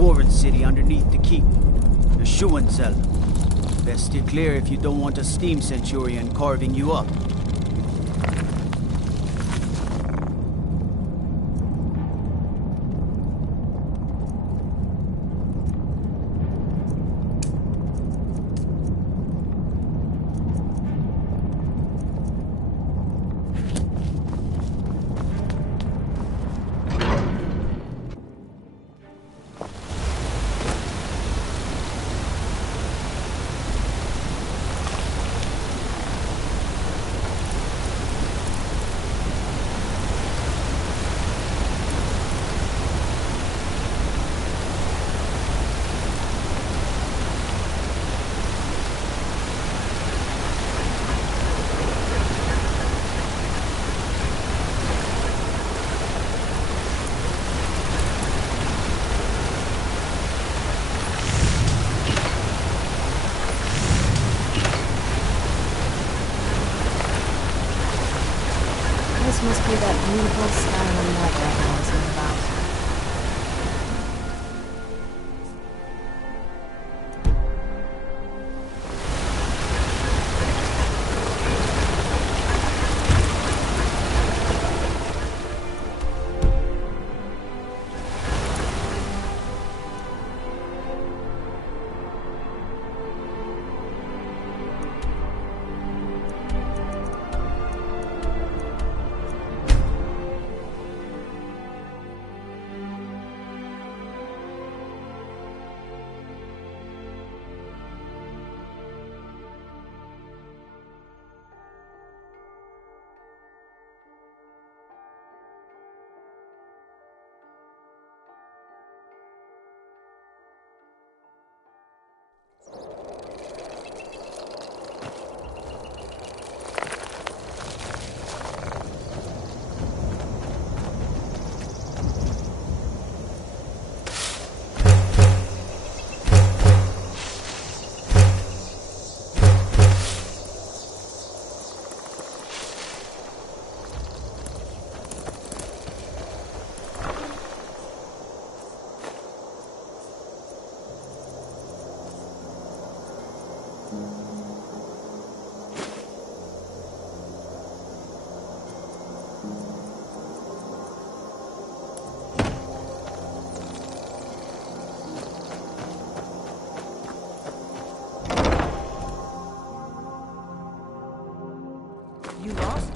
dwarven city underneath the keep. The Schuenzell. Best steer clear if you don't want a steam centurion carving you up. This must be that beautiful Skyrim weather I was hearing about. You lost?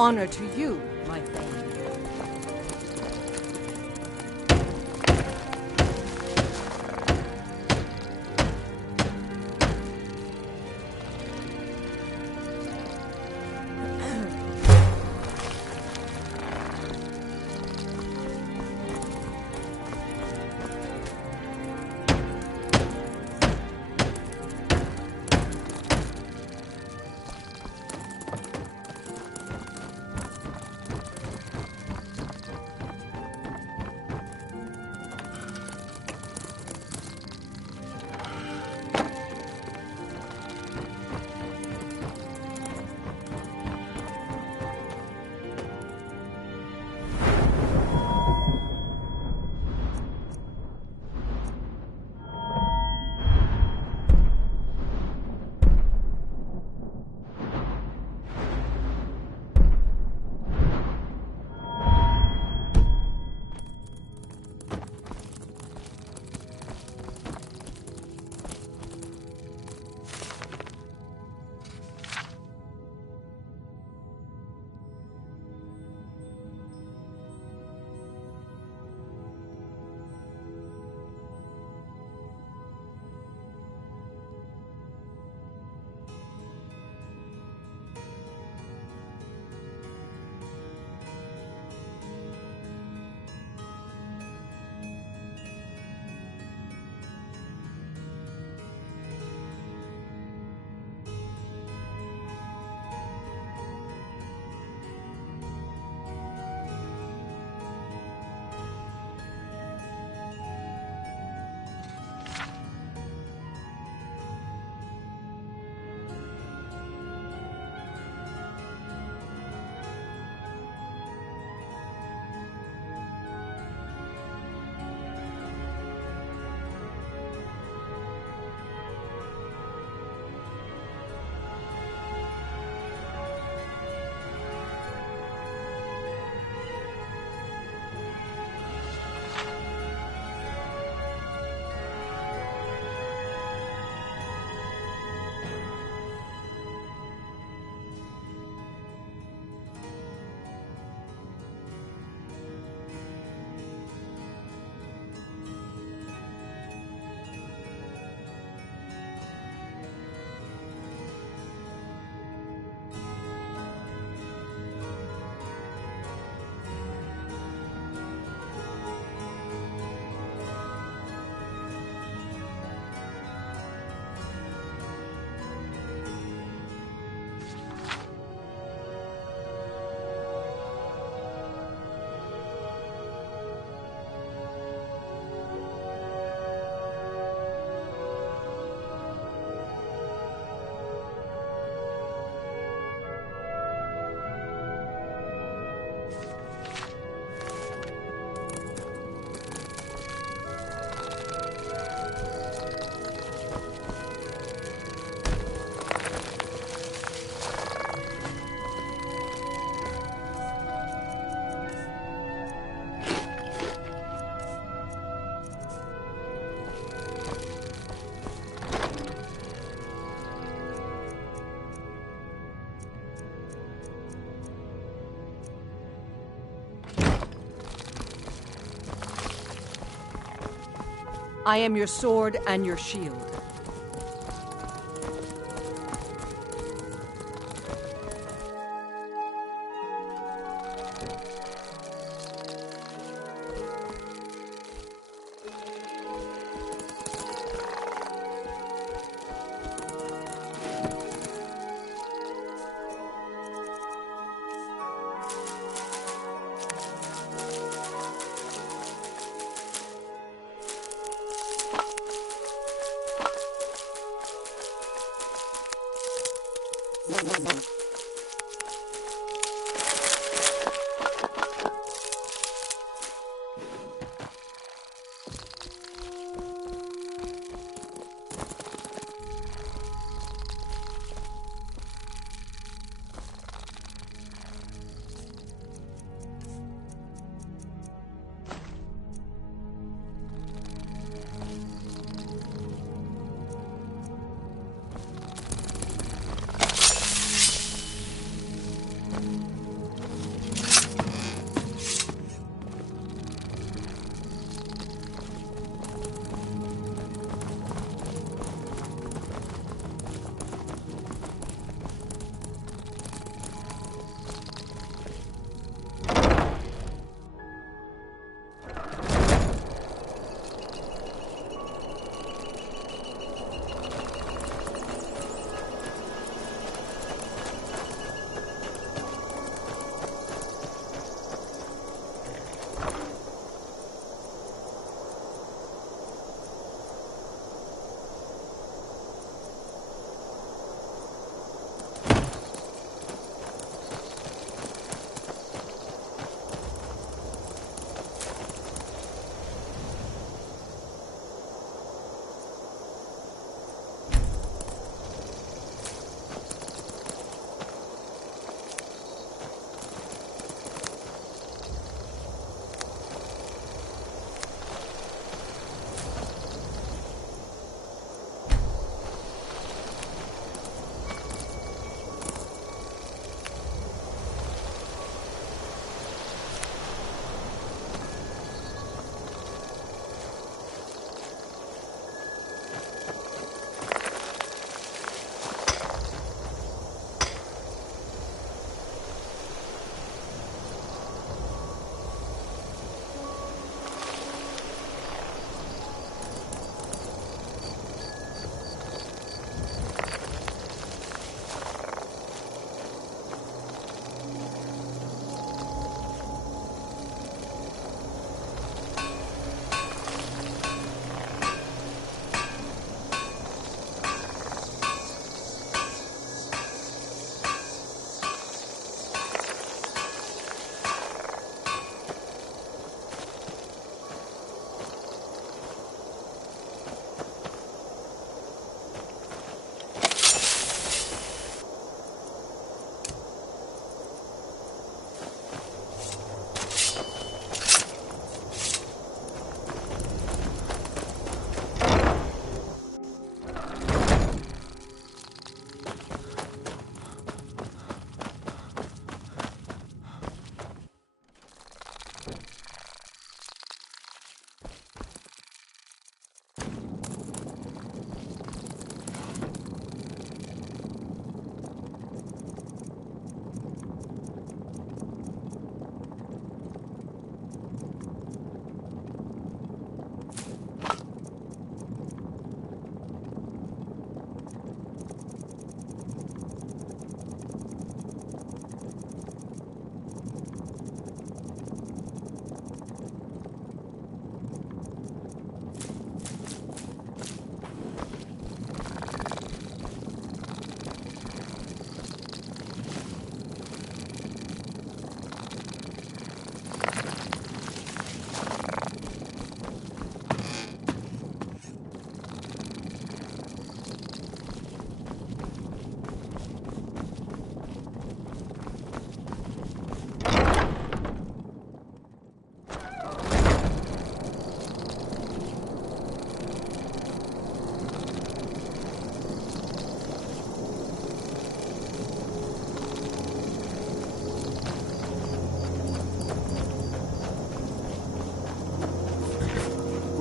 Honor to you, my thane. I am your sword and your shield.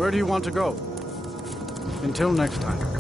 Where do you want to go? Until next time.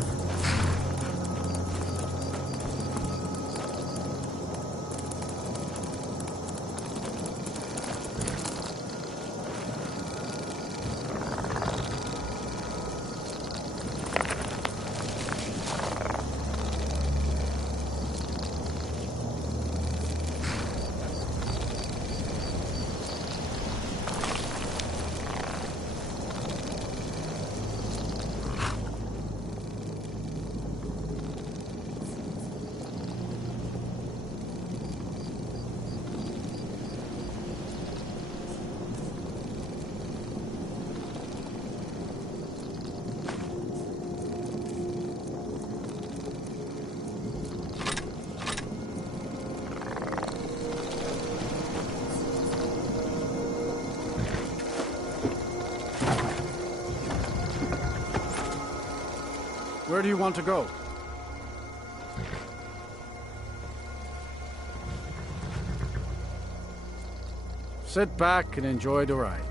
Where do you want to go? Sit back and enjoy the ride.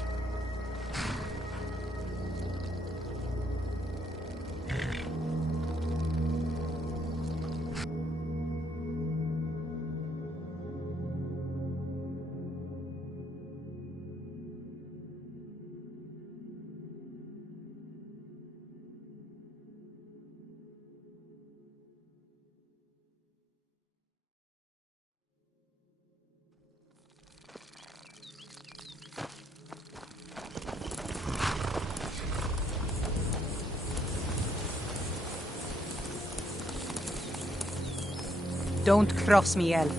Don't cross me, elf.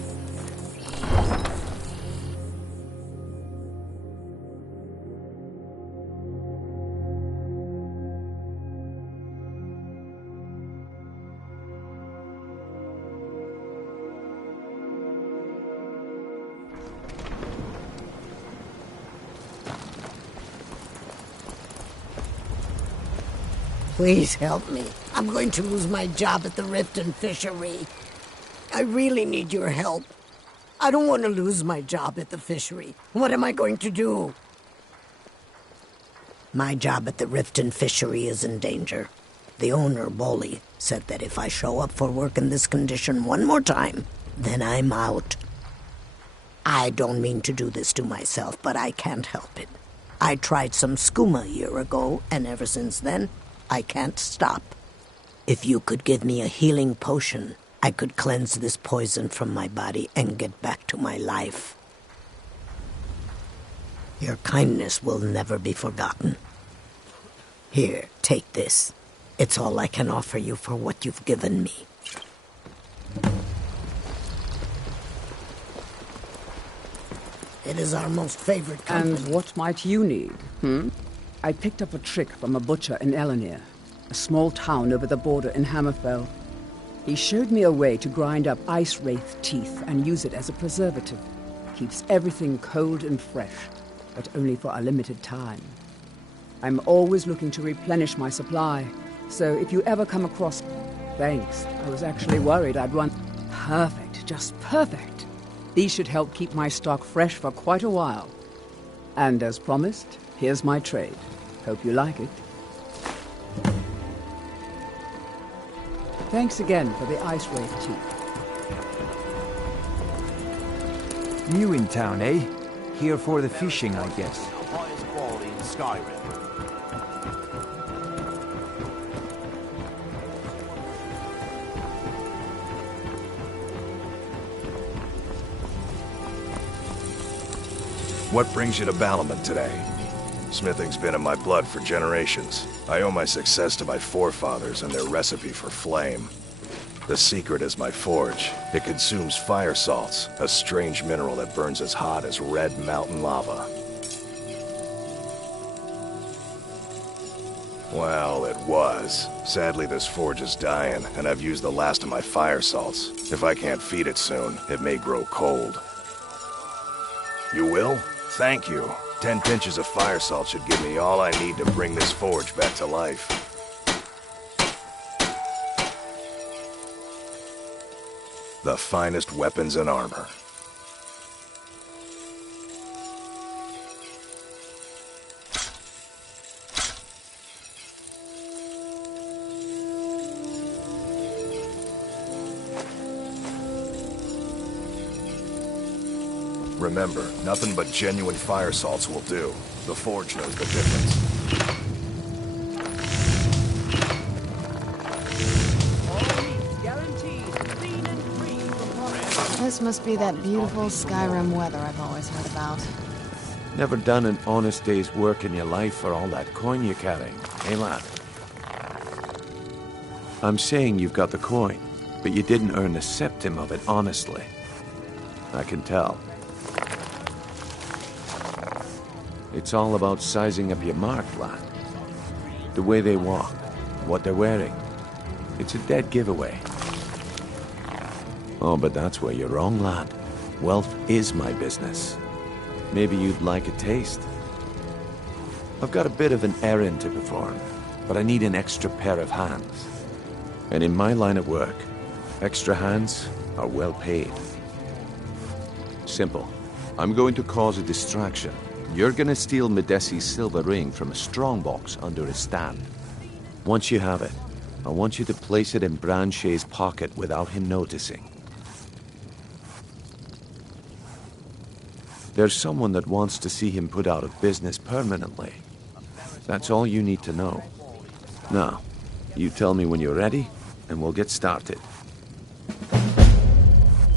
Please help me. I'm going to lose my job at the Riften Fishery. I really need your help. I don't want to lose my job at the fishery. What am I going to do? My job at the Riften Fishery is in danger. The owner, Bolly, said that if I show up for work in this condition one more time, then I'm out. I don't mean to do this to myself, but I can't help it. I tried some skooma a year ago, and ever since then, I can't stop. If you could give me a healing potion, I could cleanse this poison from my body and get back to my life. Your kindness will never be forgotten. Here, take this. It's all I can offer you for what you've given me. It is our most favorite company. And what might you need, I picked up a trick from a butcher in Elenir, a small town over the border in Hammerfell. He showed me a way to grind up ice wraith teeth and use it as a preservative. Keeps everything cold and fresh, but only for a limited time. I'm always looking to replenish my supply, so if you ever come across... Thanks, I was actually worried I'd run... Perfect, just perfect. These should help keep my stock fresh for quite a while. And as promised, here's my trade. Hope you like it. Thanks again for the ice wraith teeth. New in town, eh? Here for the fishing, I guess. Highest quality in Skyrim. What brings you to Balamon today? Smithing's been in my blood for generations. I owe my success to my forefathers and their recipe for flame. The secret is my forge. It consumes fire salts, a strange mineral that burns as hot as red mountain lava. Well, it was. Sadly, this forge is dying, and I've used the last of my fire salts. If I can't feed it soon, it may grow cold. You will? Thank you. 10 pinches of fire salt should give me all I need to bring this forge back to life. The finest weapons and armor. Remember, nothing but genuine fire salts will do. The Forge knows the difference. This must be that beautiful Skyrim weather I've always heard about. Never done an honest day's work in your life for all that coin you're carrying, eh, lad? I'm saying you've got the coin, but you didn't earn a septim of it honestly. I can tell. It's all about sizing up your mark, lad. The way they walk, what they're wearing. It's a dead giveaway. Oh, but that's where you're wrong, lad. Wealth is my business. Maybe you'd like a taste. I've got a bit of an errand to perform, but I need an extra pair of hands. And in my line of work, extra hands are well paid. Simple. I'm going to cause a distraction. You're gonna steal Medesi's silver ring from a strongbox under his stand. Once you have it, I want you to place it in Branche's pocket without him noticing. There's someone that wants to see him put out of business permanently. That's all you need to know. Now, you tell me when you're ready, and we'll get started.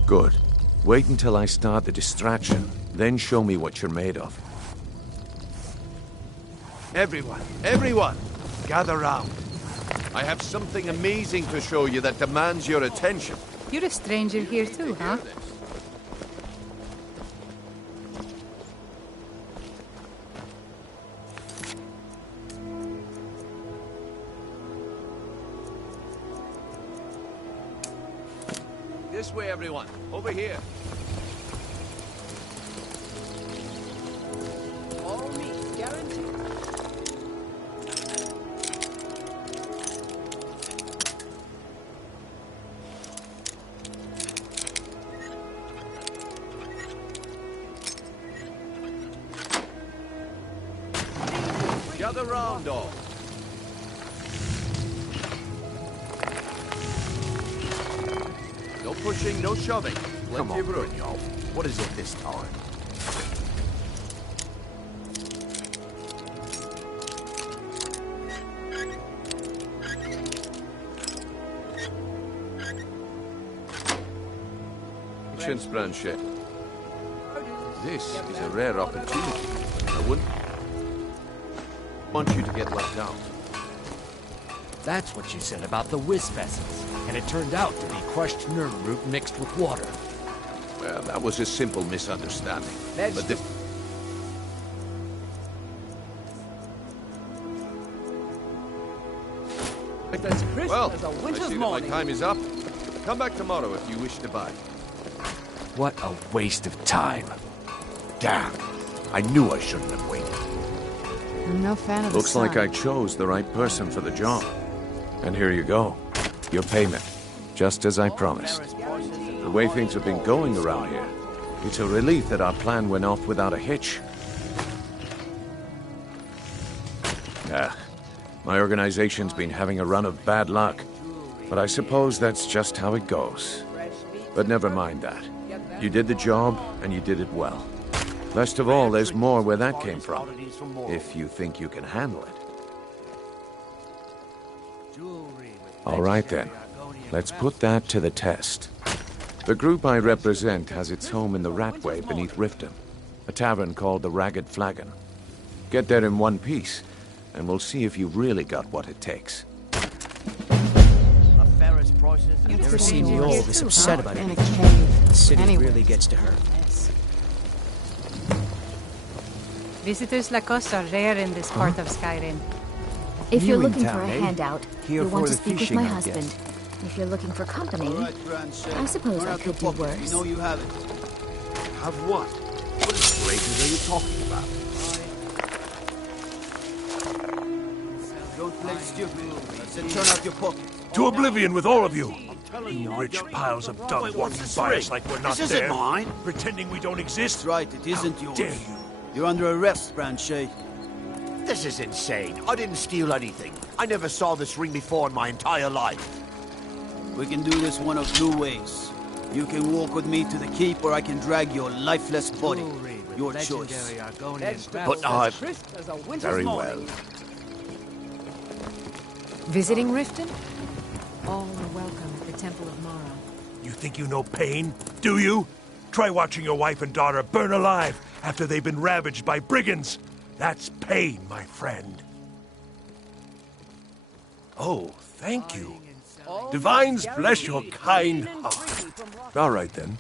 Good. Wait until I start the distraction, then show me what you're made of. Everyone, gather round. I have something amazing to show you that demands your attention. You're a stranger here too, huh? This way, everyone. Over here. All meat, guaranteed. Gather round, all. No pushing, no shoving. Plenty of room, y'all. What is it this time? Patience, Branche. This is a rare opportunity. I wouldn't want you to get left out. That's what you said about the whiz vessels, and it turned out to be crushed nerve root mixed with water. Well, that was a simple misunderstanding. But this... Well, I see that my time is up. Come back tomorrow if you wish to buy. What a waste of time. Damn, I knew I shouldn't have waited. I'm no fan of the Looks like sun. I chose the right person for the job. And here you go. Your payment. Just as I promised. The way things have been going around here, it's a relief that our plan went off without a hitch. My organization's been having a run of bad luck. But I suppose that's just how it goes. But never mind that. You did the job, and you did it well. Best of all, there's more where that came from. If you think you can handle it. All right then. Let's put that to the test. The group I represent has its home in the Ratway beneath Riften, a tavern called the Ragged Flagon. Get there in one piece, and we'll see if you've really got what it takes. I've never seen you all this upset about in a anything. cave. The city Anyways. really gets to her. Visitors like us are rare in this part of Skyrim. If you're New in looking for town, a eh? handout, Here you'll want for to the speak with fishing, my I husband. guess. If you're looking for company, All right, Branche. I suppose Turn I out could your do pocket. worse. You know you have it. Have what? What phrases are you talking about? Don't play stupid. I said turn out your pocket. To oblivion with all of you! You rich piles of dung walking by us like we're not This there. isn't mine. Pretending we don't exist. That's right, it isn't yours. Dare you? You're under arrest, Branche. This is insane. I didn't steal anything. I never saw this ring before in my entire life. We can do this one of two ways. You can walk with me to the keep, or I can drag your lifeless body. Your choice. But I'm... Very well. Visiting Riften? All are welcome at the Temple of Mara. You think you know pain, do you? Try watching your wife and daughter burn alive after they've been ravaged by brigands. That's pain, my friend. Oh, thank you. Divines bless your kind heart. All right, then.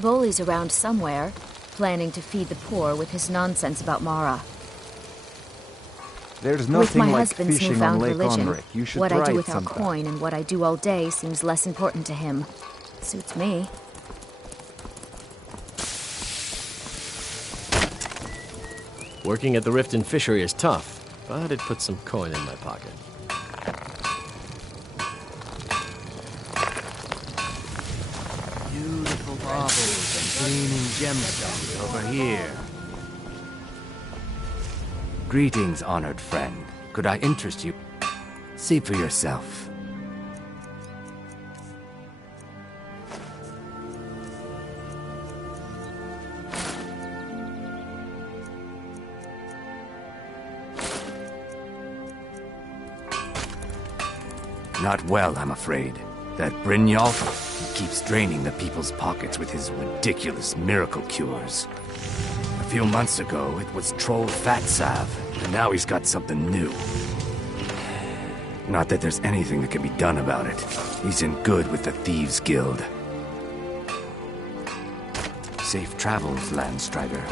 Bolly's around somewhere, planning to feed the poor with his nonsense about Mara. There's With nothing my like husband's fishing on newfound Lake religion, Onric. You should what try I do it with our sometime. coin and what I do all day seems less important to him. Suits me. Working at the Riften fishery is tough, but it puts some coin in my pocket. Beautiful baubles and gleaming gemstones over here. Greetings, honored friend. Could I interest you? See for yourself. Not well, I'm afraid. That Brynjolf keeps draining the people's pockets with his ridiculous miracle cures. A few months ago, it was Troll Fat Salve, and now he's got something new. Not that there's anything that can be done about it. He's in good with the Thieves' Guild. Safe travels, Landstrider.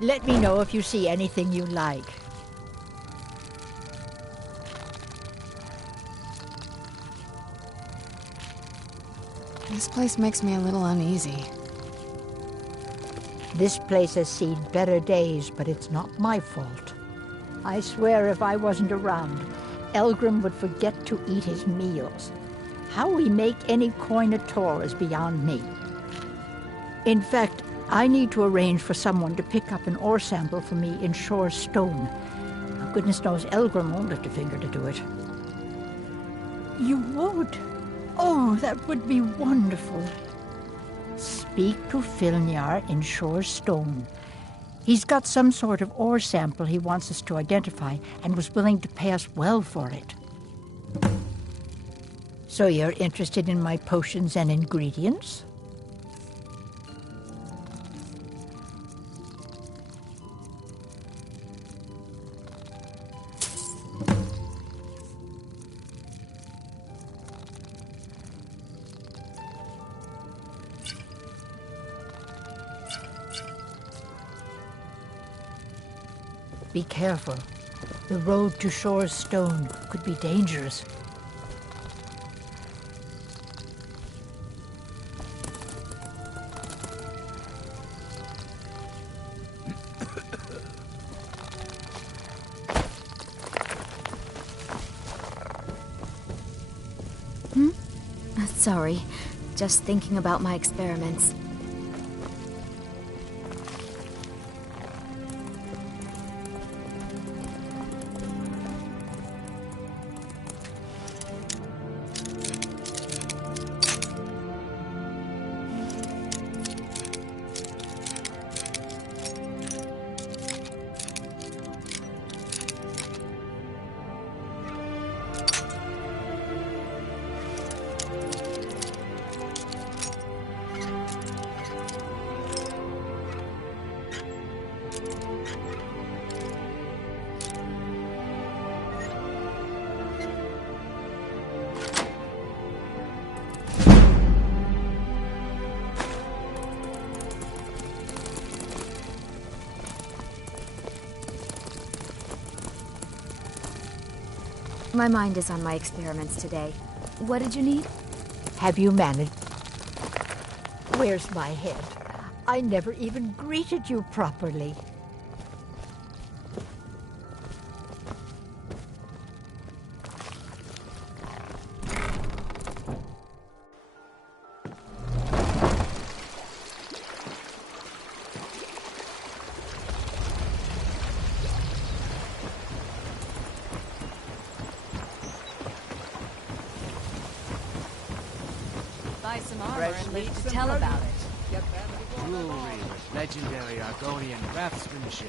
Let me know if you see anything you like. This place makes me a little uneasy. This place has seen better days, but it's not my fault. I swear if I wasn't around, Elgrim would forget to eat his meals. How we make any coin at all is beyond me. In fact, I need to arrange for someone to pick up an ore sample for me in Shore Stone. Goodness knows Elgrim won't lift a finger to do it. You would? Oh, that would be wonderful. Speak to Filnyar in Shore Stone. He's got some sort of ore sample he wants us to identify and was willing to pay us well for it. So you're interested in my potions and ingredients? Be careful. The road to Shore Stone could be dangerous. Sorry. Just thinking about my experiments. My mind is on my experiments today. What did you need? Have you managed? Where's my head? I never even greeted you properly. Buy some armor and leave to tell about it. Jewelry with legendary Argonian craftsmanship.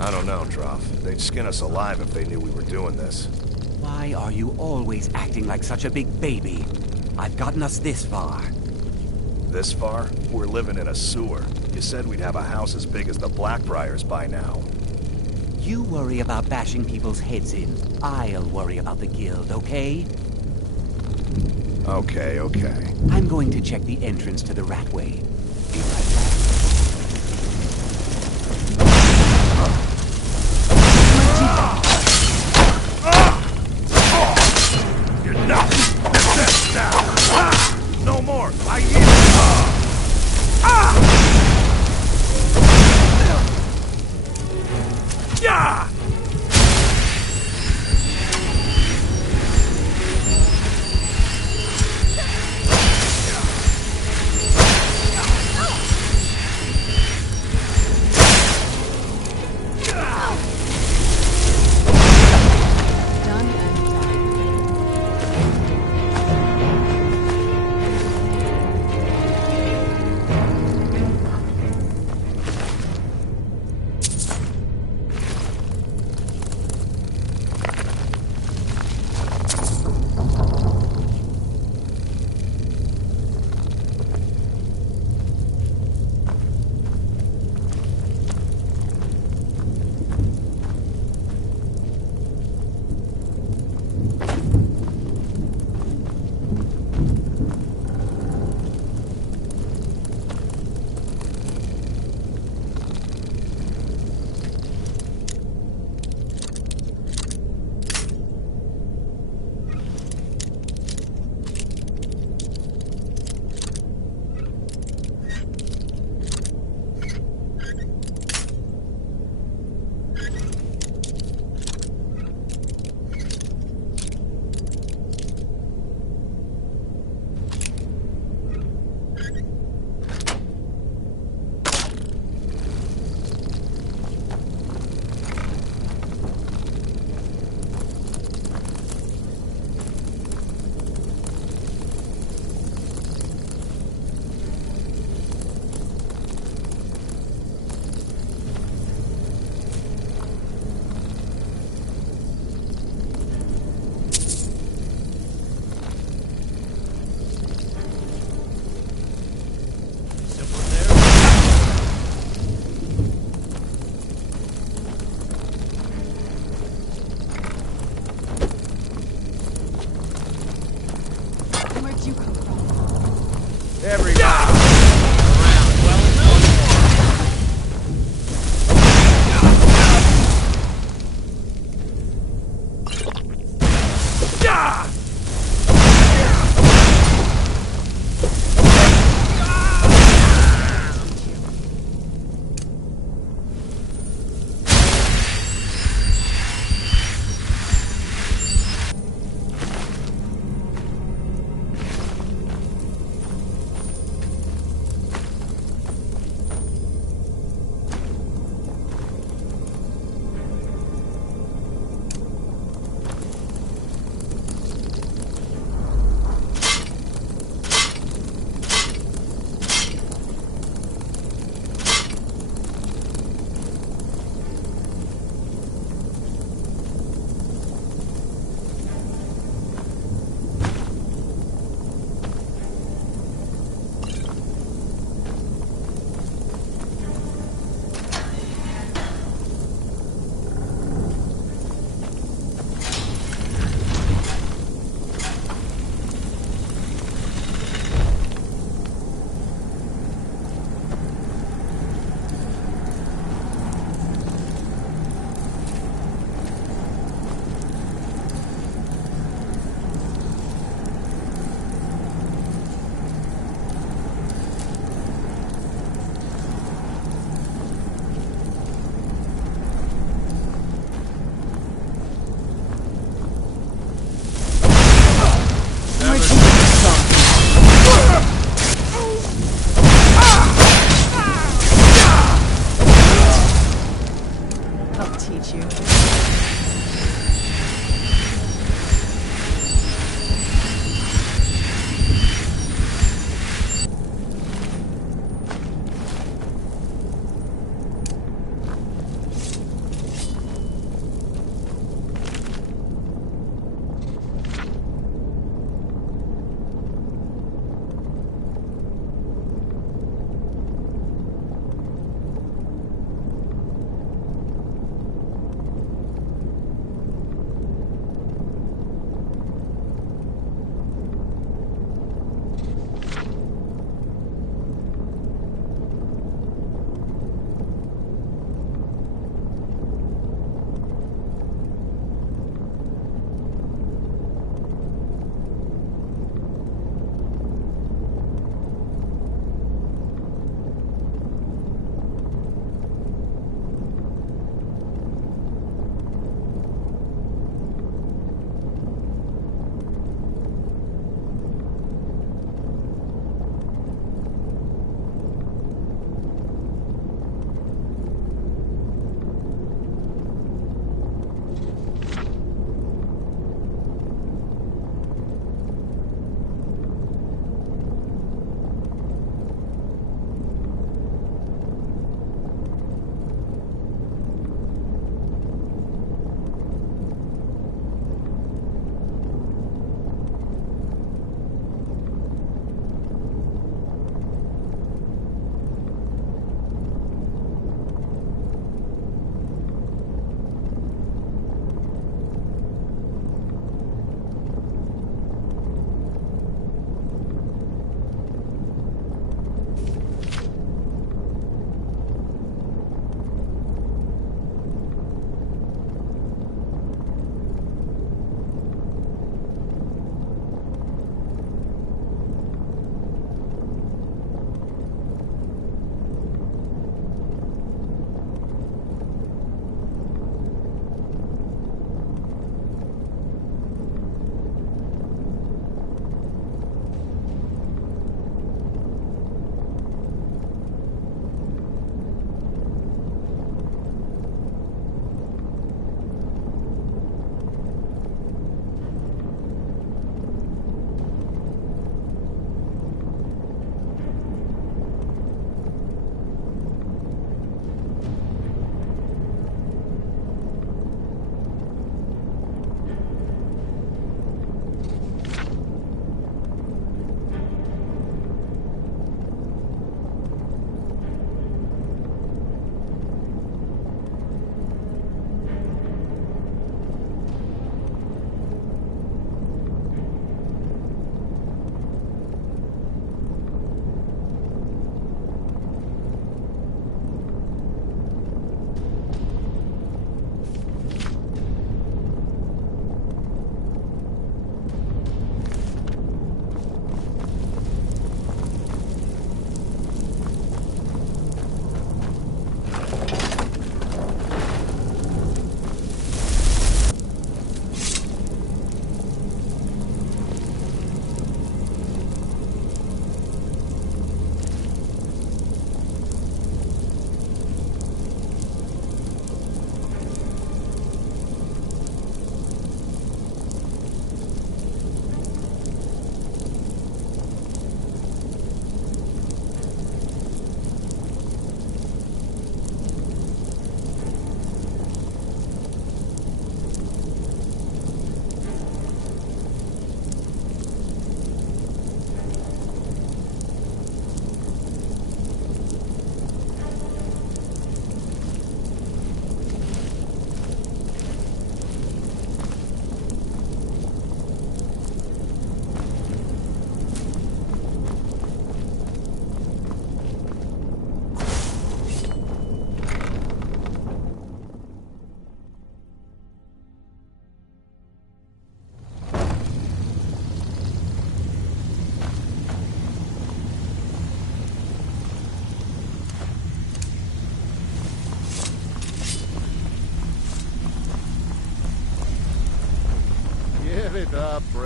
I don't know, Droff. They'd skin us alive if they knew we were doing this. Why are you always acting like such a big baby? I've gotten us this far. This far? We're living in a sewer. You said we'd have a house as big as the Blackbriars by now. You worry about bashing people's heads in. I'll worry about the guild, okay? Okay. I'm going to check the entrance to the Ratway. Be right back. You're not! That's now! No more! I need it! Yeah!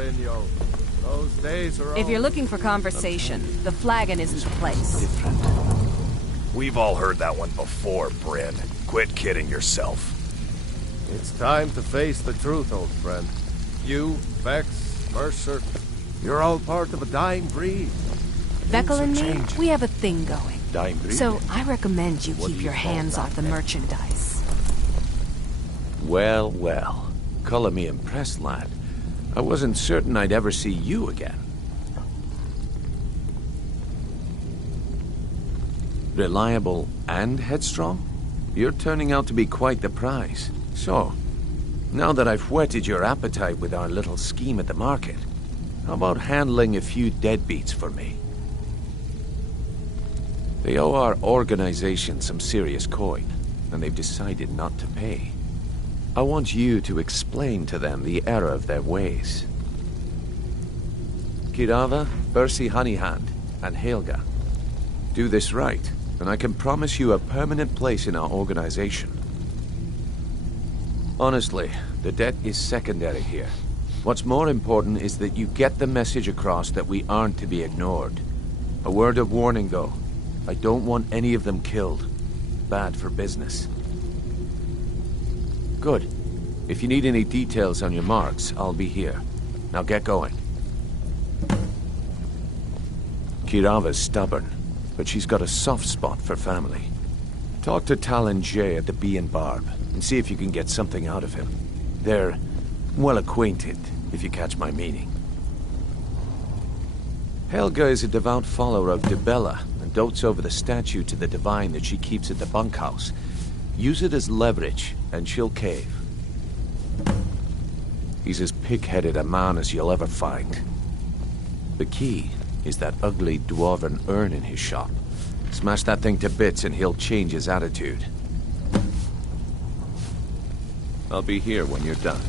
Brynjo. Those days are If you're over. looking for conversation, the flagon isn't the place. We've all heard that one before, Bryn. Quit kidding yourself. It's time to face the truth, old friend. You, Vex, Mercer, you're all part of a dying breed. Vekel and me, we have a thing going. Dying breed? So I recommend you What do keep you your call hands that, off the then? merchandise. Well, well. Color me impressed, lad. I wasn't certain I'd ever see you again. Reliable and headstrong? You're turning out to be quite the prize. So, now that I've whetted your appetite with our little scheme at the market, how about handling a few deadbeats for me? They owe our organization some serious coin, and they've decided not to pay. I want you to explain to them the error of their ways. Kirava, Bersi Honeyhand, and Helga. Do this right, and I can promise you a permanent place in our organization. Honestly, the debt is secondary here. What's more important is that you get the message across that we aren't to be ignored. A word of warning, though. I don't want any of them killed. Bad for business. Good. If you need any details on your marks, I'll be here. Now get going. Kirava's stubborn, but she's got a soft spot for family. Talk to Talon J at the Bee and Barb, and see if you can get something out of him. They're well acquainted, if you catch my meaning. Helga is a devout follower of Dibella, and dotes over the statue to the divine that she keeps at the bunkhouse. Use it as leverage, and she'll cave. He's as pig-headed a man as you'll ever find. The key is that ugly dwarven urn in his shop. Smash that thing to bits and he'll change his attitude. I'll be here when you're done.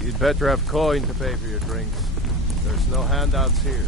You'd better have coin to pay for your drinks. There's no handouts here.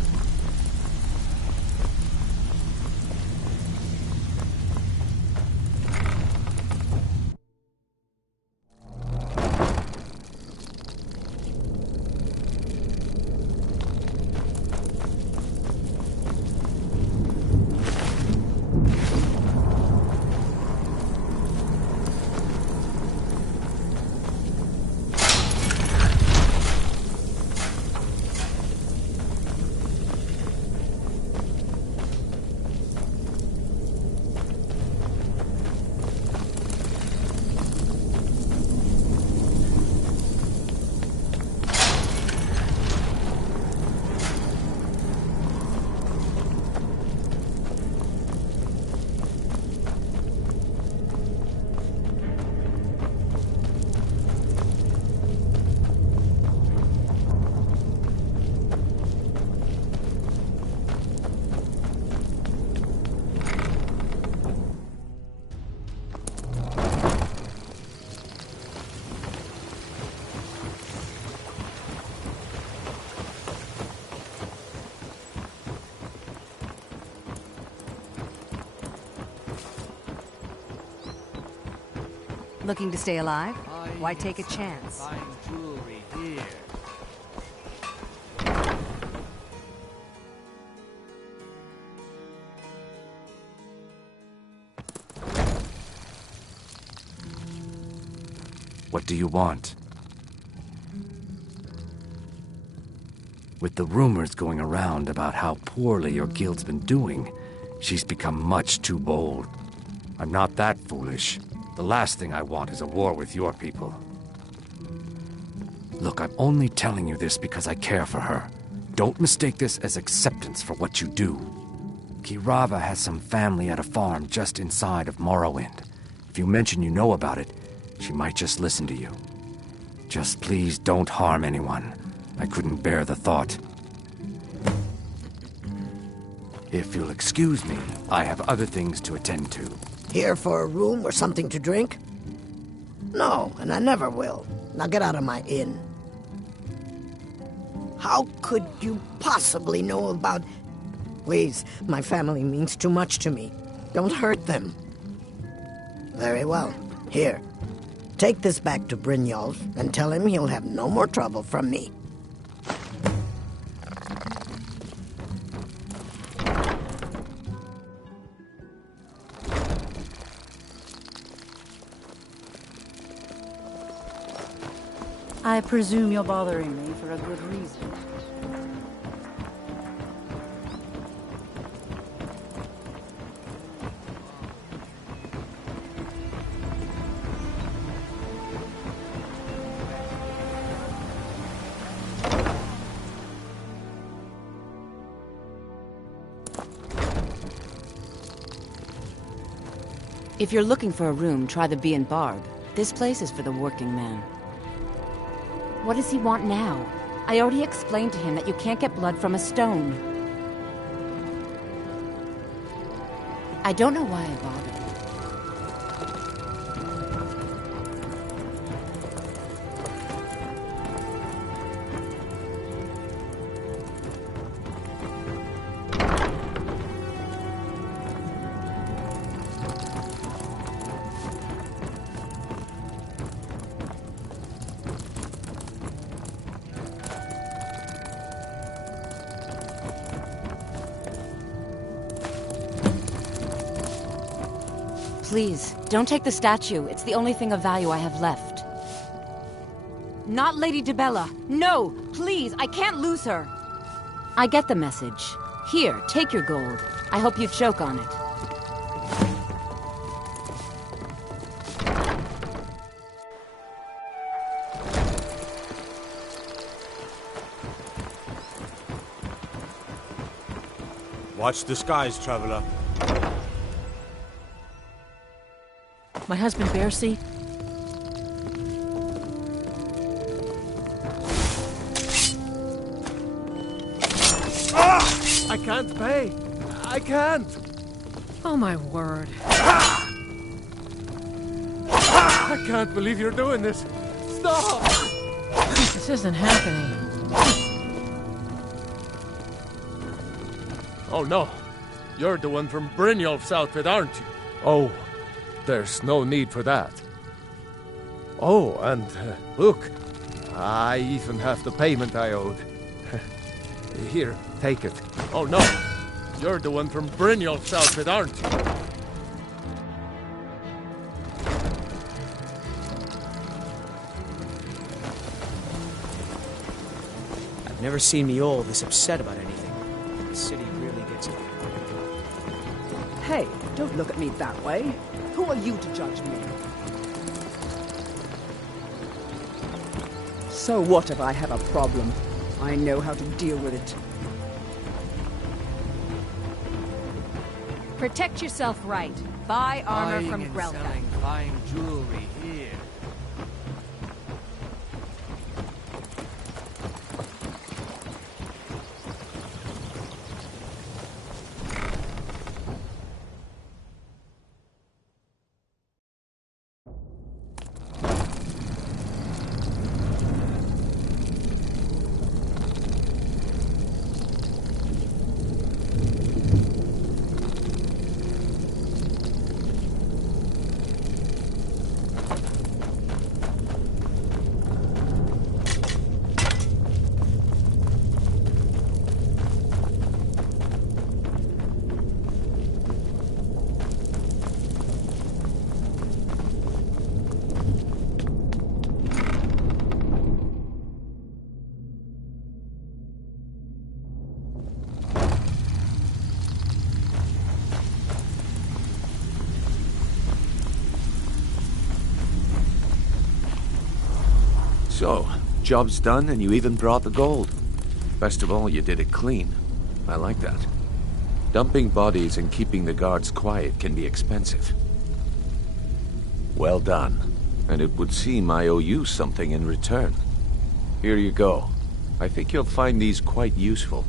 Looking to stay alive? Why take a chance? Fine jewelry here. What do you want? With the rumors going around about how poorly your guild's been doing, she's become much too bold. I'm not that foolish. The last thing I want is a war with your people. Look, I'm only telling you this because I care for her. Don't mistake this as acceptance for what you do. Kirava has some family at a farm just inside of Morrowind. If you mention you know about it, she might just listen to you. Just please don't harm anyone. I couldn't bear the thought. If you'll excuse me, I have other things to attend to. Here for a room or something to drink? No, and I never will. Now get out of my inn. How could you possibly know about... Please, my family means too much to me. Don't hurt them. Very well. Here. Take this back to Brynjolf and tell him he'll have no more trouble from me. I presume you're bothering me for a good reason. If you're looking for a room, try the Bee and Barb. This place is for the working man. What does he want now? I already explained to him that you can't get blood from a stone. I don't know why I bothered. Please, don't take the statue. It's the only thing of value I have left. Not Lady DeBella. No! Please, I can't lose her! I get the message. Here, take your gold. I hope you choke on it. Watch the skies, traveler. My husband Bercy? I can't pay. I can't. Oh, my word. I can't believe you're doing this. Stop! This isn't happening. Oh, no. You're the one from Brynjolf's outfit, aren't you? Oh, there's no need for that. Oh, and look. I even have the payment I owed. Here, take it. Oh, no. You're the one from Brynjolf's outfit, aren't you? I've never seen me all this upset about anything. The city really gets it. Hey, don't look at me that way. Who are you to judge me? So what if I have a problem? I know how to deal with it. Protect yourself right. Buy armor Buying from and Grelka. selling fine jewelry here. So, job's done and you even brought the gold. Best of all, you did it clean. I like that. Dumping bodies and keeping the guards quiet can be expensive. Well done. And it would seem I owe you something in return. Here you go. I think you'll find these quite useful.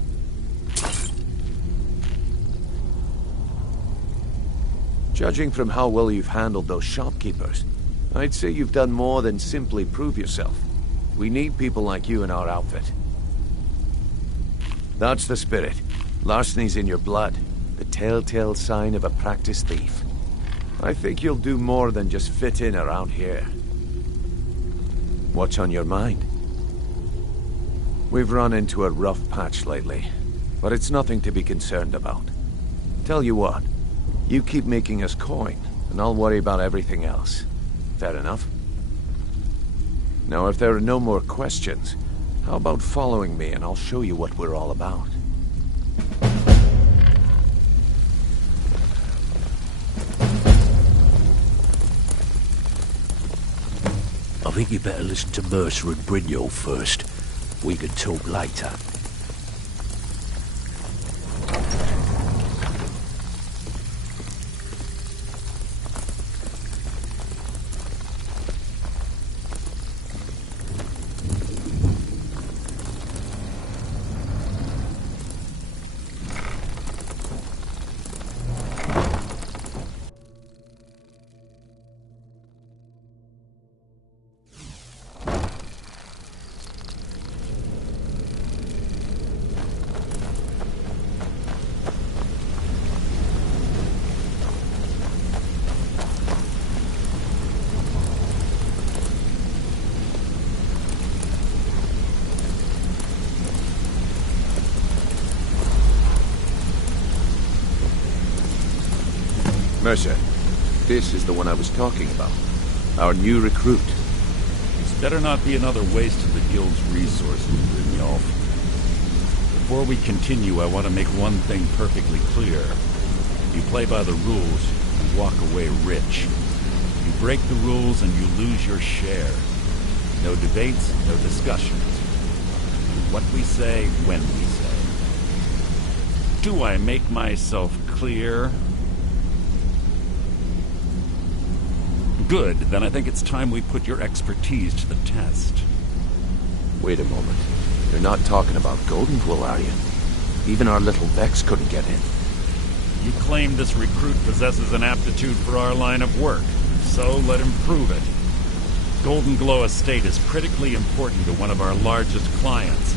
Judging from how well you've handled those shopkeepers, I'd say you've done more than simply prove yourself. We need people like you in our outfit. That's the spirit. Larceny's in your blood. The telltale sign of a practiced thief. I think you'll do more than just fit in around here. What's on your mind? We've run into a rough patch lately, but it's nothing to be concerned about. Tell you what, you keep making us coin, and I'll worry about everything else. Fair enough? Now, if there are no more questions, how about following me and I'll show you what we're all about? I think you better listen to Mercer and Brynjolf first. We can talk later. Mercer, this is the one I was talking about. Our new recruit. It's better not be another waste of the Guild's resources, Brynjolf. Before we continue, I want to make one thing perfectly clear. You play by the rules, you walk away rich. You break the rules and you lose your share. No debates, no discussions. What we say, when we say. Do I make myself clear? Good, then I think it's time we put your expertise to the test. Wait a moment. You're not talking about Goldenglow, are you? Even our little Vex couldn't get in. You claim this recruit possesses an aptitude for our line of work, so let him prove it. Goldenglow Estate is critically important to one of our largest clients.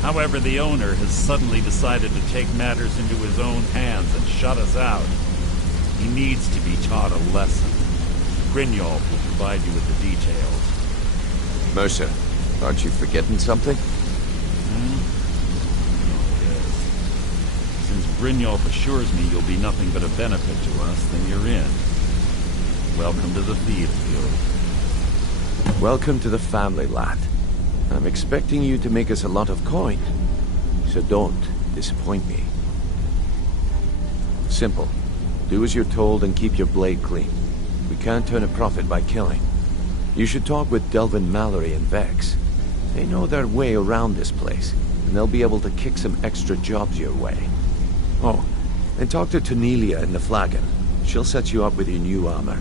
However, the owner has suddenly decided to take matters into his own hands and shut us out. He needs to be taught a lesson. Brynjolf will provide you with the details. Mercer, aren't you forgetting something? Yes. Since Brynjolf assures me you'll be nothing but a benefit to us, then you're in. Welcome to the Thieves Guild. Welcome to the family, lad. I'm expecting you to make us a lot of coin, so don't disappoint me. Simple. Do as you're told and keep your blade clean. We can't turn a profit by killing. You should talk with Delvin Mallory and Vex. They know their way around this place, and they'll be able to kick some extra jobs your way. Oh, and talk to Cornelia in the Flagon. She'll set you up with your new armor.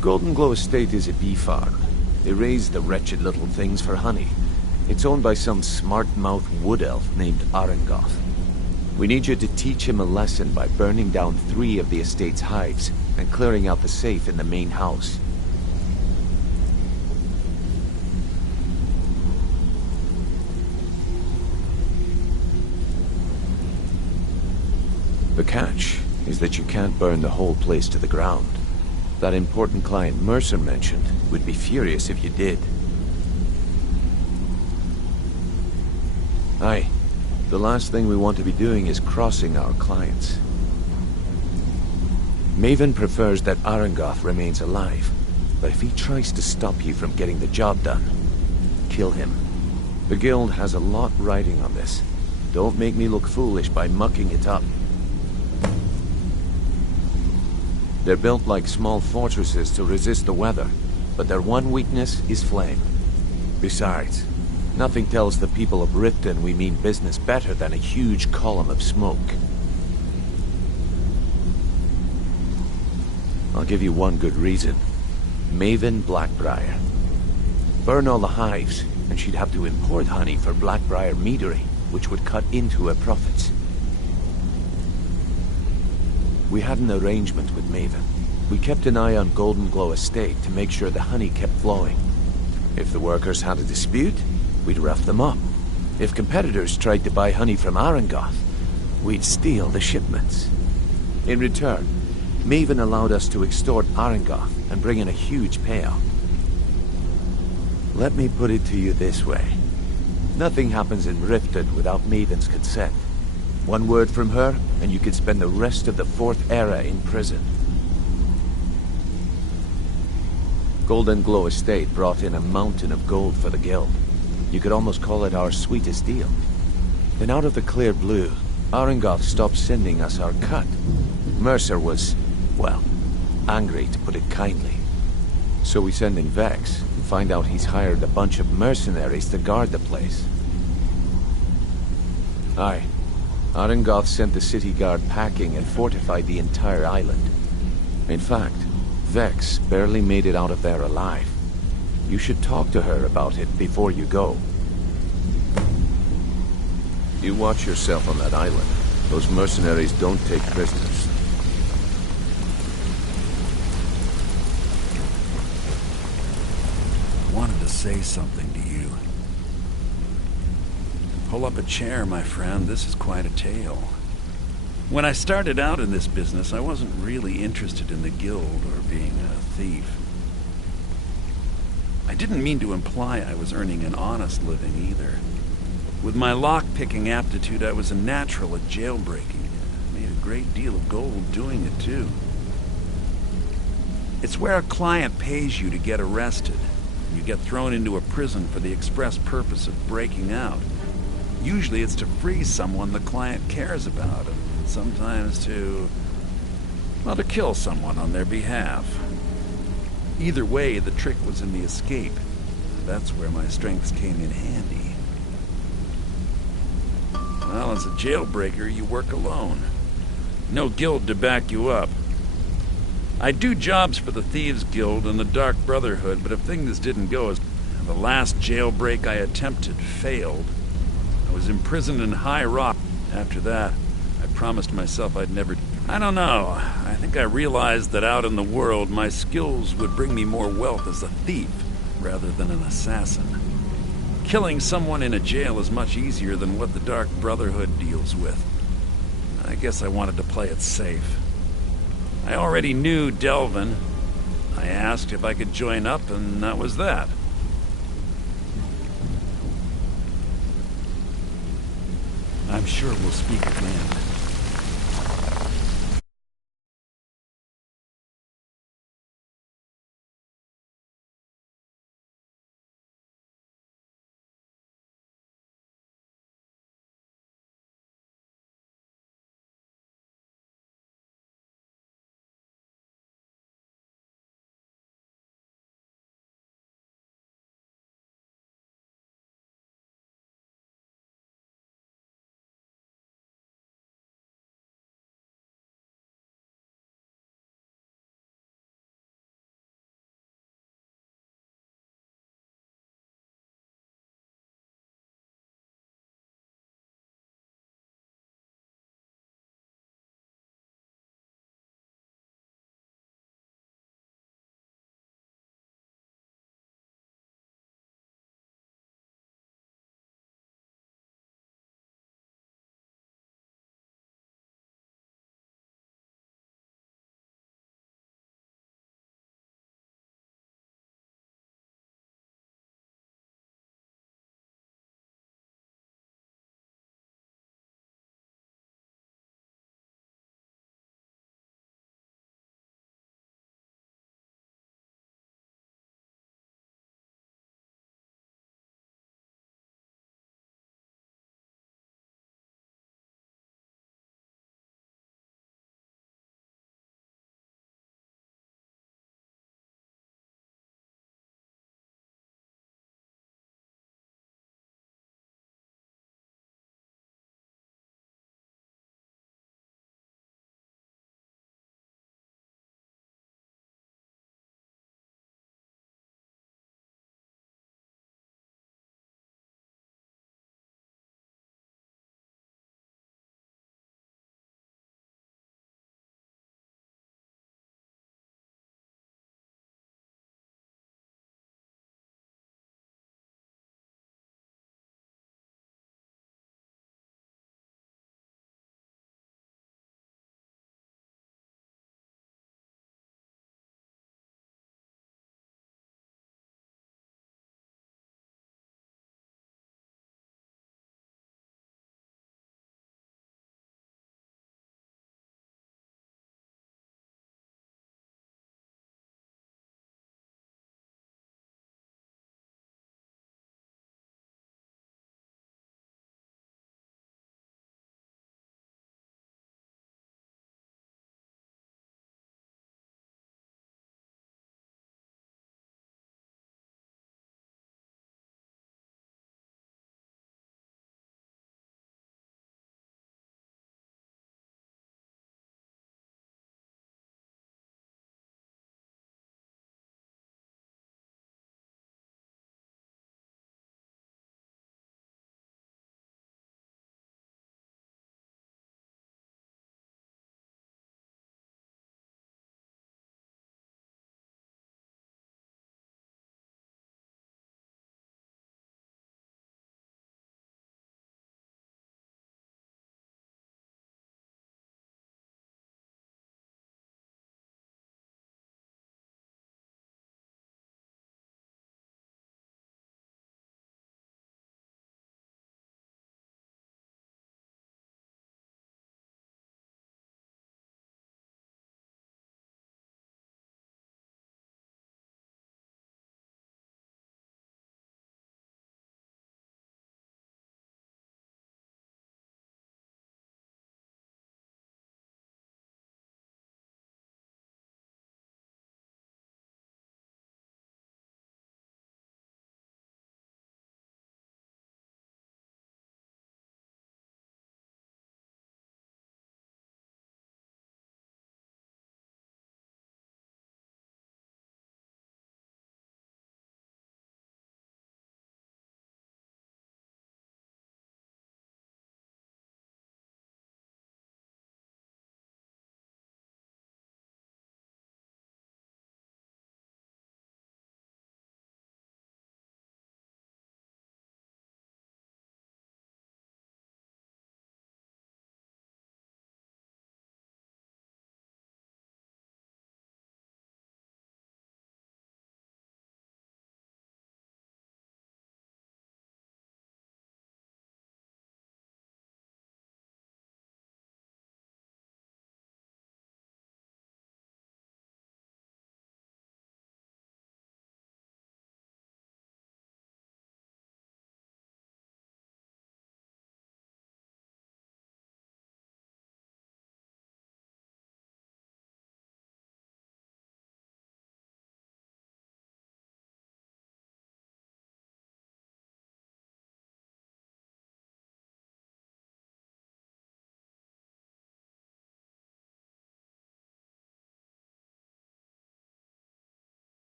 Goldenglow Estate is a bee farm. They raise the wretched little things for honey. It's owned by some smart-mouthed wood elf named Arengoth. We need you to teach him a lesson by burning down 3 of the estate's hives and clearing out the safe in the main house. The catch is that you can't burn the whole place to the ground. That important client Mercer mentioned would be furious if you did. Aye. The last thing we want to be doing is crossing our clients. Maven prefers that Arengoth remains alive, but if he tries to stop you from getting the job done, kill him. The Guild has a lot riding on this. Don't make me look foolish by mucking it up. They're built like small fortresses to resist the weather, but their one weakness is flame. Besides, nothing tells the people of Riften we mean business better than a huge column of smoke. I'll give you one good reason. Maven Blackbriar. Burn all the hives, and she'd have to import honey for Blackbriar meadery, which would cut into her profits. We had an arrangement with Maven. We kept an eye on Goldenglow Estate to make sure the honey kept flowing. If the workers had a dispute, we'd rough them up. If competitors tried to buy honey from Arengoth, we'd steal the shipments. In return, Maven allowed us to extort Arengoth and bring in a huge payout. Let me put it to you this way. Nothing happens in Riften without Maven's consent. One word from her, and you could spend the rest of the Fourth Era in prison. Golden Glow Estate brought in a mountain of gold for the guild. You could almost call it our sweetest deal. Then out of the clear blue, Arengoth stopped sending us our cut. Mercer was, well, angry to put it kindly. So we send in Vex and find out he's hired a bunch of mercenaries to guard the place. Aye. Arengoth sent the city guard packing and fortified the entire island. In fact, Vex barely made it out of there alive. You should talk to her about it before you go. You watch yourself on that island. Those mercenaries don't take prisoners. I wanted to say something to you. Pull up a chair, my friend. This is quite a tale. When I started out in this business, I wasn't really interested in the guild or being a thief. I didn't mean to imply I was earning an honest living either. With my lock-picking aptitude, I was a natural at jailbreaking. Made a great deal of gold doing it, too. It's where a client pays you to get arrested. You get thrown into a prison for the express purpose of breaking out. Usually it's to free someone the client cares about, and sometimes to kill someone on their behalf. Either way, the trick was in the escape. That's where my strengths came in handy. Well, as a jailbreaker, you work alone. No guild to back you up. I do jobs for the Thieves Guild and the Dark Brotherhood, but if things didn't go as the last jailbreak I attempted failed, I was imprisoned in High Rock. After that, I promised myself I'd never... I don't know. I think I realized that out in the world, my skills would bring me more wealth as a thief rather than an assassin. Killing someone in a jail is much easier than what the Dark Brotherhood deals with. I guess I wanted to play it safe. I already knew Delvin. I asked if I could join up, and that was that. I'm sure we'll speak again.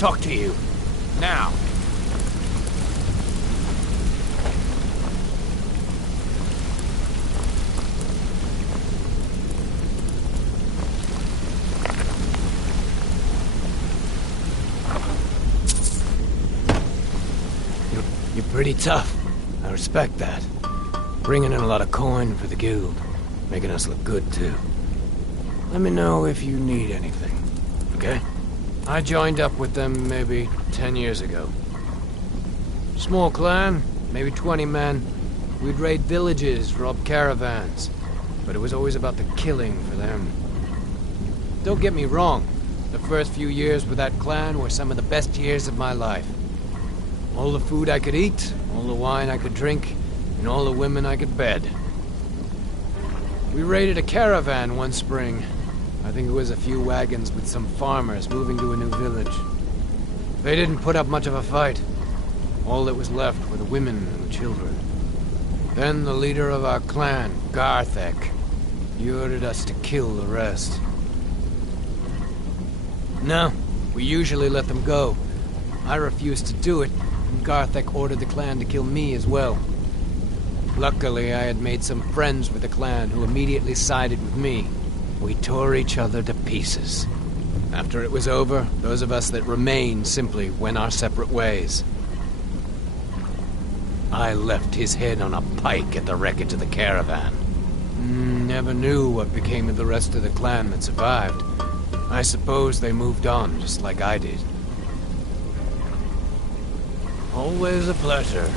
talk to you. Now. You're pretty tough. I respect that. Bringing in a lot of coin for the guild. Making us look good, too. Let me know if you need anything, okay? I joined up with them maybe 10 years ago. Small clan, maybe 20 men. We'd raid villages, rob caravans. But it was always about the killing for them. Don't get me wrong. The first few years with that clan were some of the best years of my life. All the food I could eat, all the wine I could drink, and all the women I could bed. We raided a caravan one spring. I think it was a few wagons with some farmers moving to a new village. They didn't put up much of a fight. All that was left were the women and the children. Then the leader of our clan, Garthek, he ordered us to kill the rest. No, we usually let them go. I refused to do it, and Garthek ordered the clan to kill me as well. Luckily, I had made some friends with the clan who immediately sided with me. We tore each other to pieces. After it was over, those of us that remained simply went our separate ways. I left his head on a pike at the wreckage of the caravan. Never knew what became of the rest of the clan that survived. I suppose they moved on, just like I did. Always a pleasure.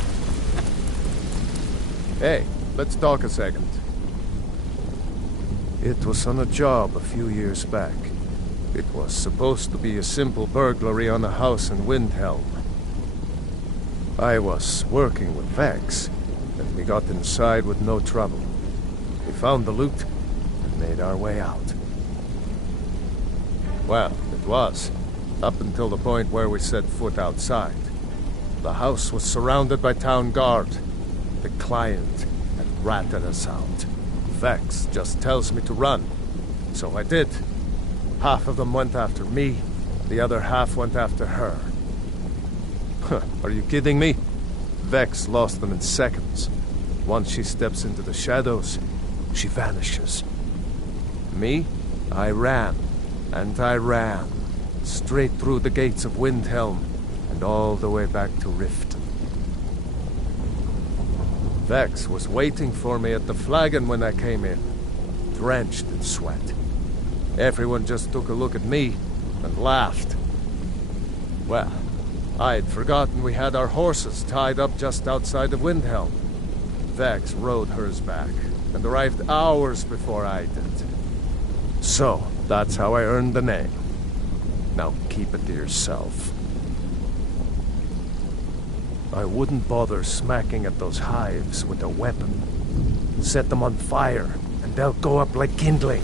Hey, let's talk a second. It was on a job a few years back. It was supposed to be a simple burglary on a house in Windhelm. I was working with Vex, and we got inside with no trouble. We found the loot and made our way out. Well, it was, up until the point where we set foot outside. The house was surrounded by town guard. The client had ratted us out. Vex just tells me to run, so I did. Half of them went after me, the other half went after her. Are you kidding me? Vex lost them in seconds. Once she steps into the shadows, she vanishes. Me? I ran, and I ran, straight through the gates of Windhelm, and all the way back to Riften. Vex was waiting for me at the flagon when I came in, drenched in sweat. Everyone just took a look at me and laughed. Well, I had forgotten we had our horses tied up just outside of Windhelm. Vex rode hers back and arrived hours before I did. So, that's how I earned the name. Now keep it to yourself. I wouldn't bother smacking at those hives with a weapon. Set them on fire, and they'll go up like kindling.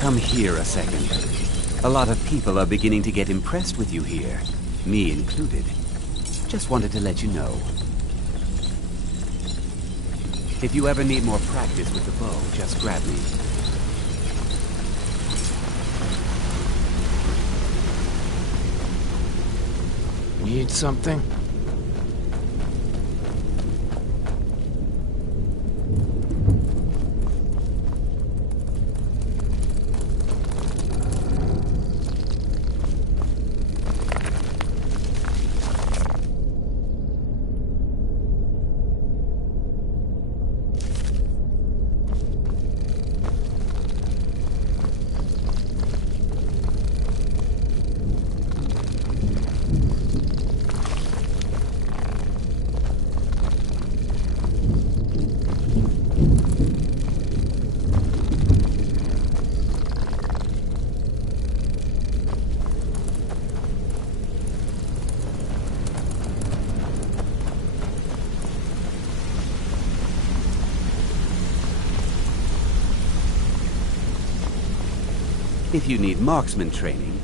Come here a second. A lot of people are beginning to get impressed with you here, me included. Just wanted to let you know. If you ever need more practice with the bow, just grab me. Need something? If you need marksman training...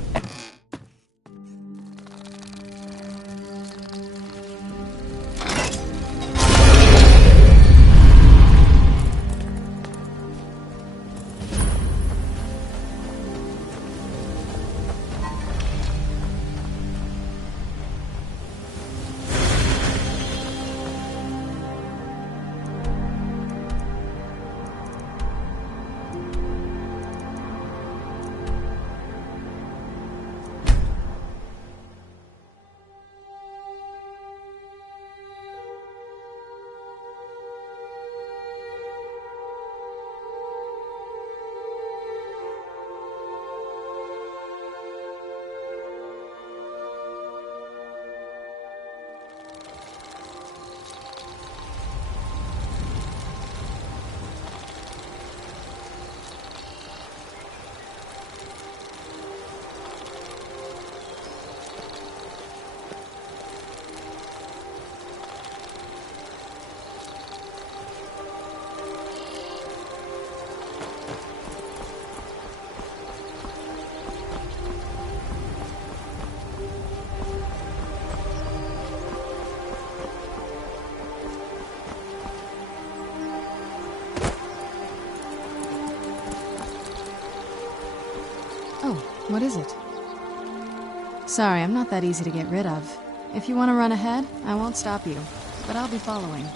Oh, what is it? Sorry, I'm not that easy to get rid of. If you want to run ahead, I won't stop you, but I'll be following.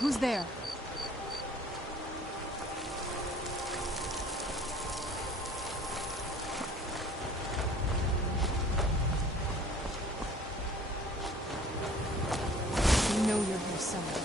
Who's there? You know you're here somewhere.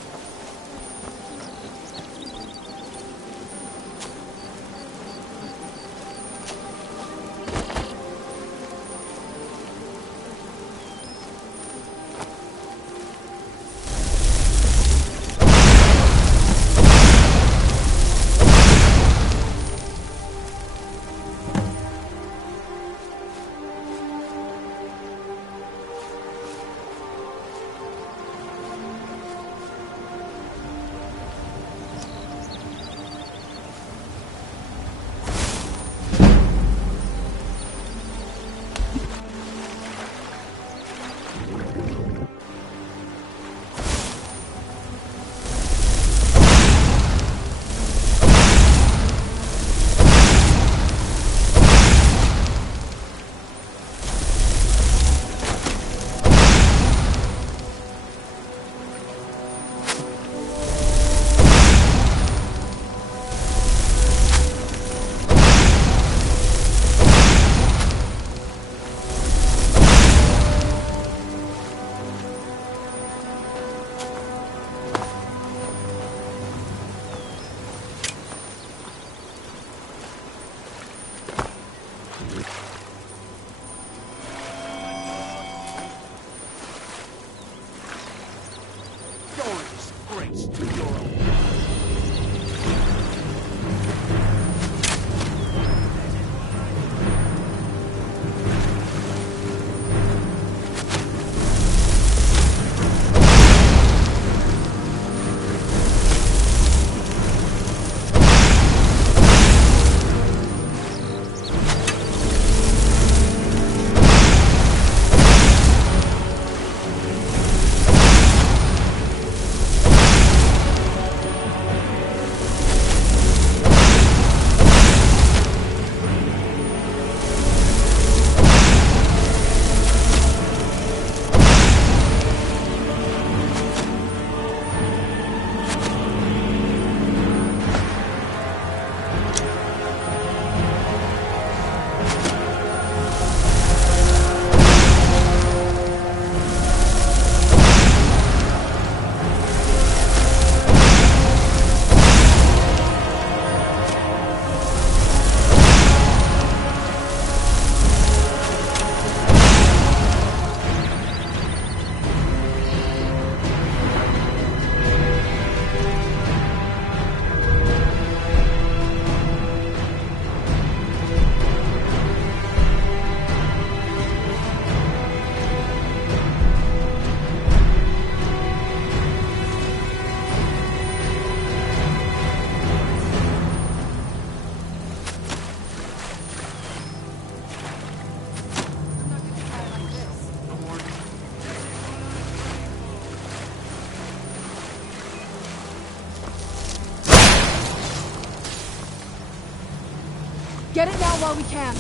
Get it now while we can.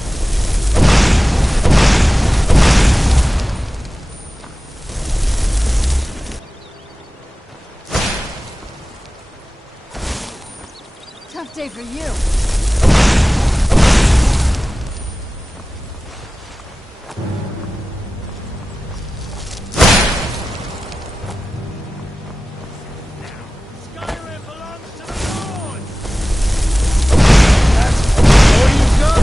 Tough day for you. Skyrim belongs to the Lord! That's all you've got?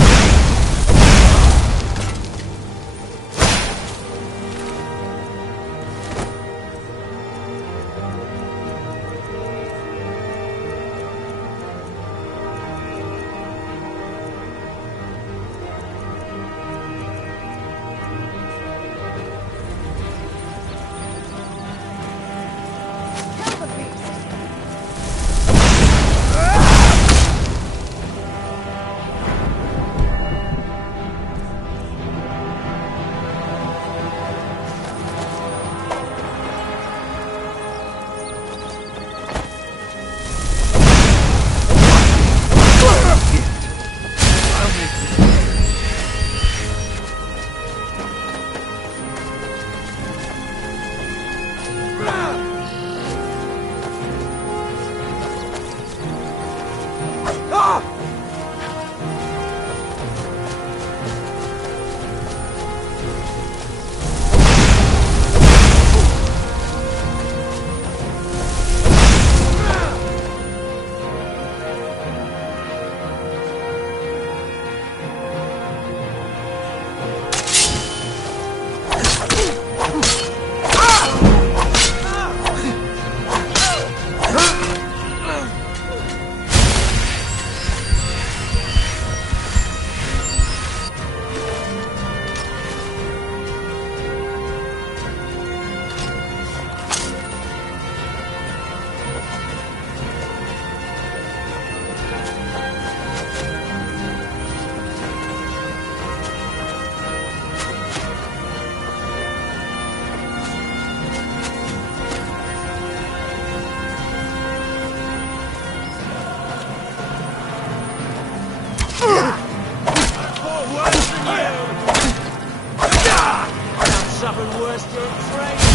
Suffered worse during training.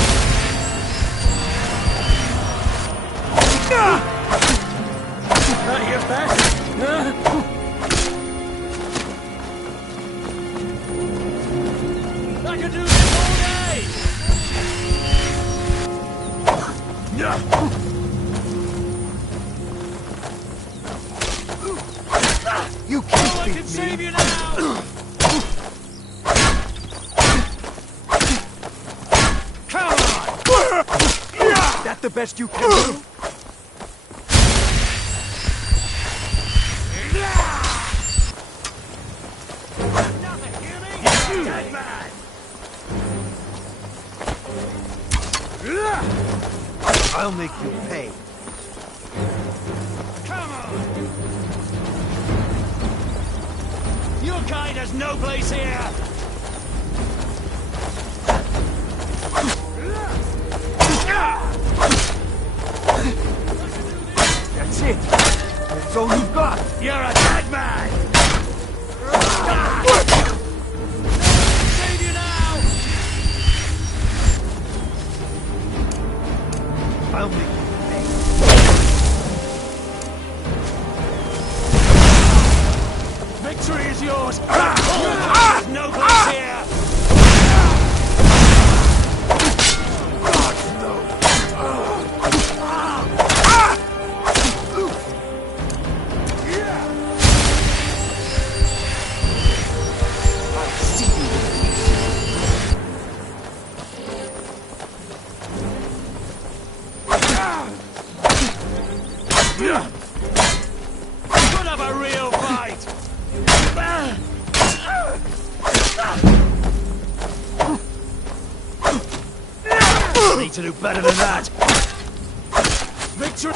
Not your best. I could do this all day. You can't beat me. I can save you now. That the best you can do? I'll make you pay. Come on! Your kind has no place here! That's it! That's all you've got! You're a dead man! Save you now! I'll make you pay. Victory is yours! There's no place here! Put up a real fight! Need to do better than that! Victory!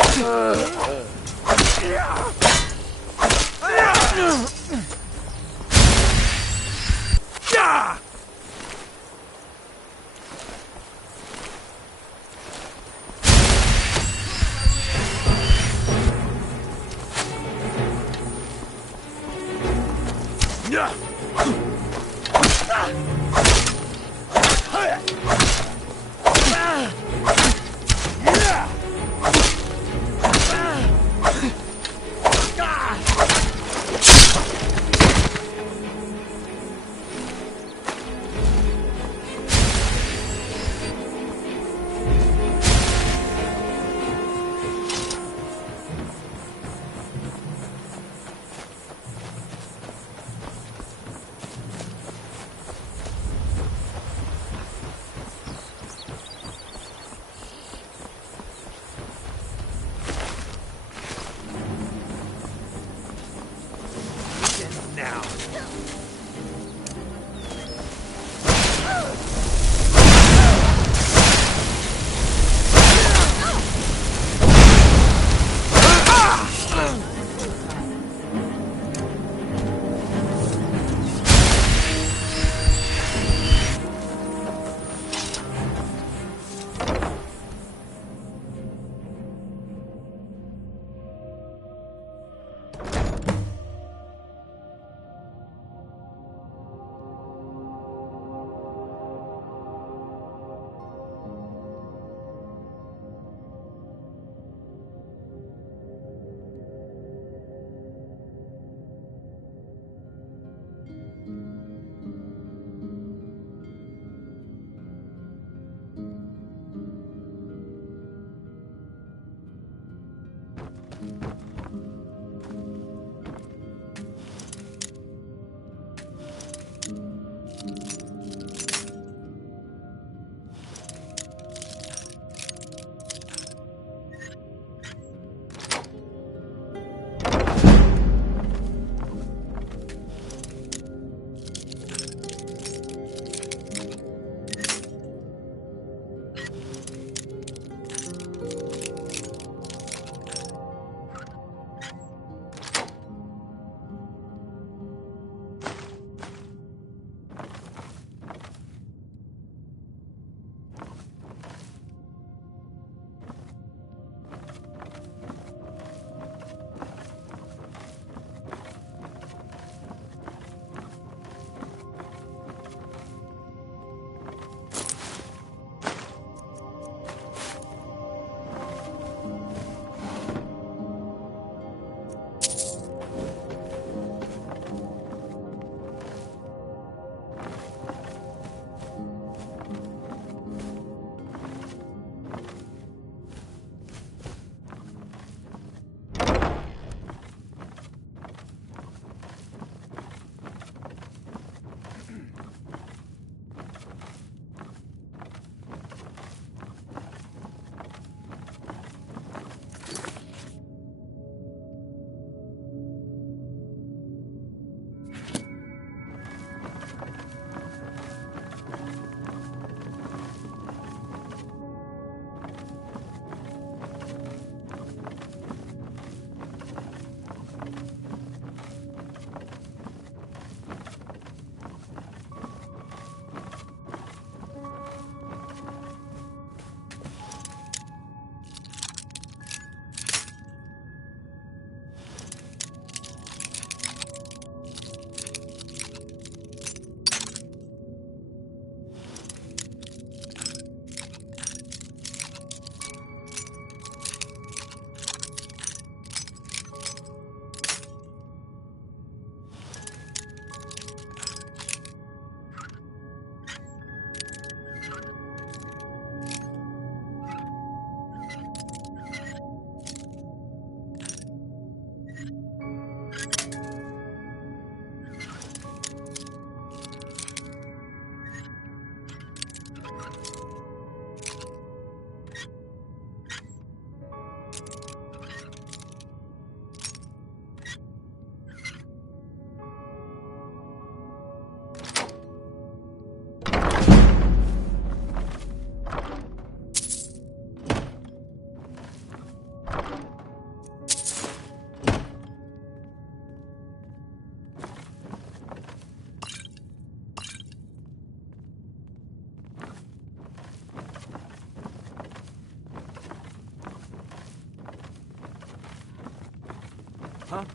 Huh?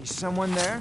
Is someone there?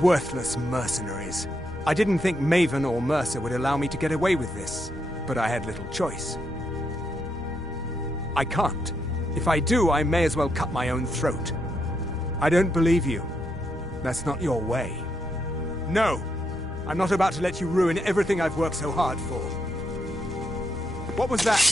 Worthless mercenaries. I didn't think Maven or Mercer would allow me to get away with this, but I had little choice. I can't. If I do, I may as well cut my own throat. I don't believe you. That's not your way. No! I'm not about to let you ruin everything I've worked so hard for. What was that?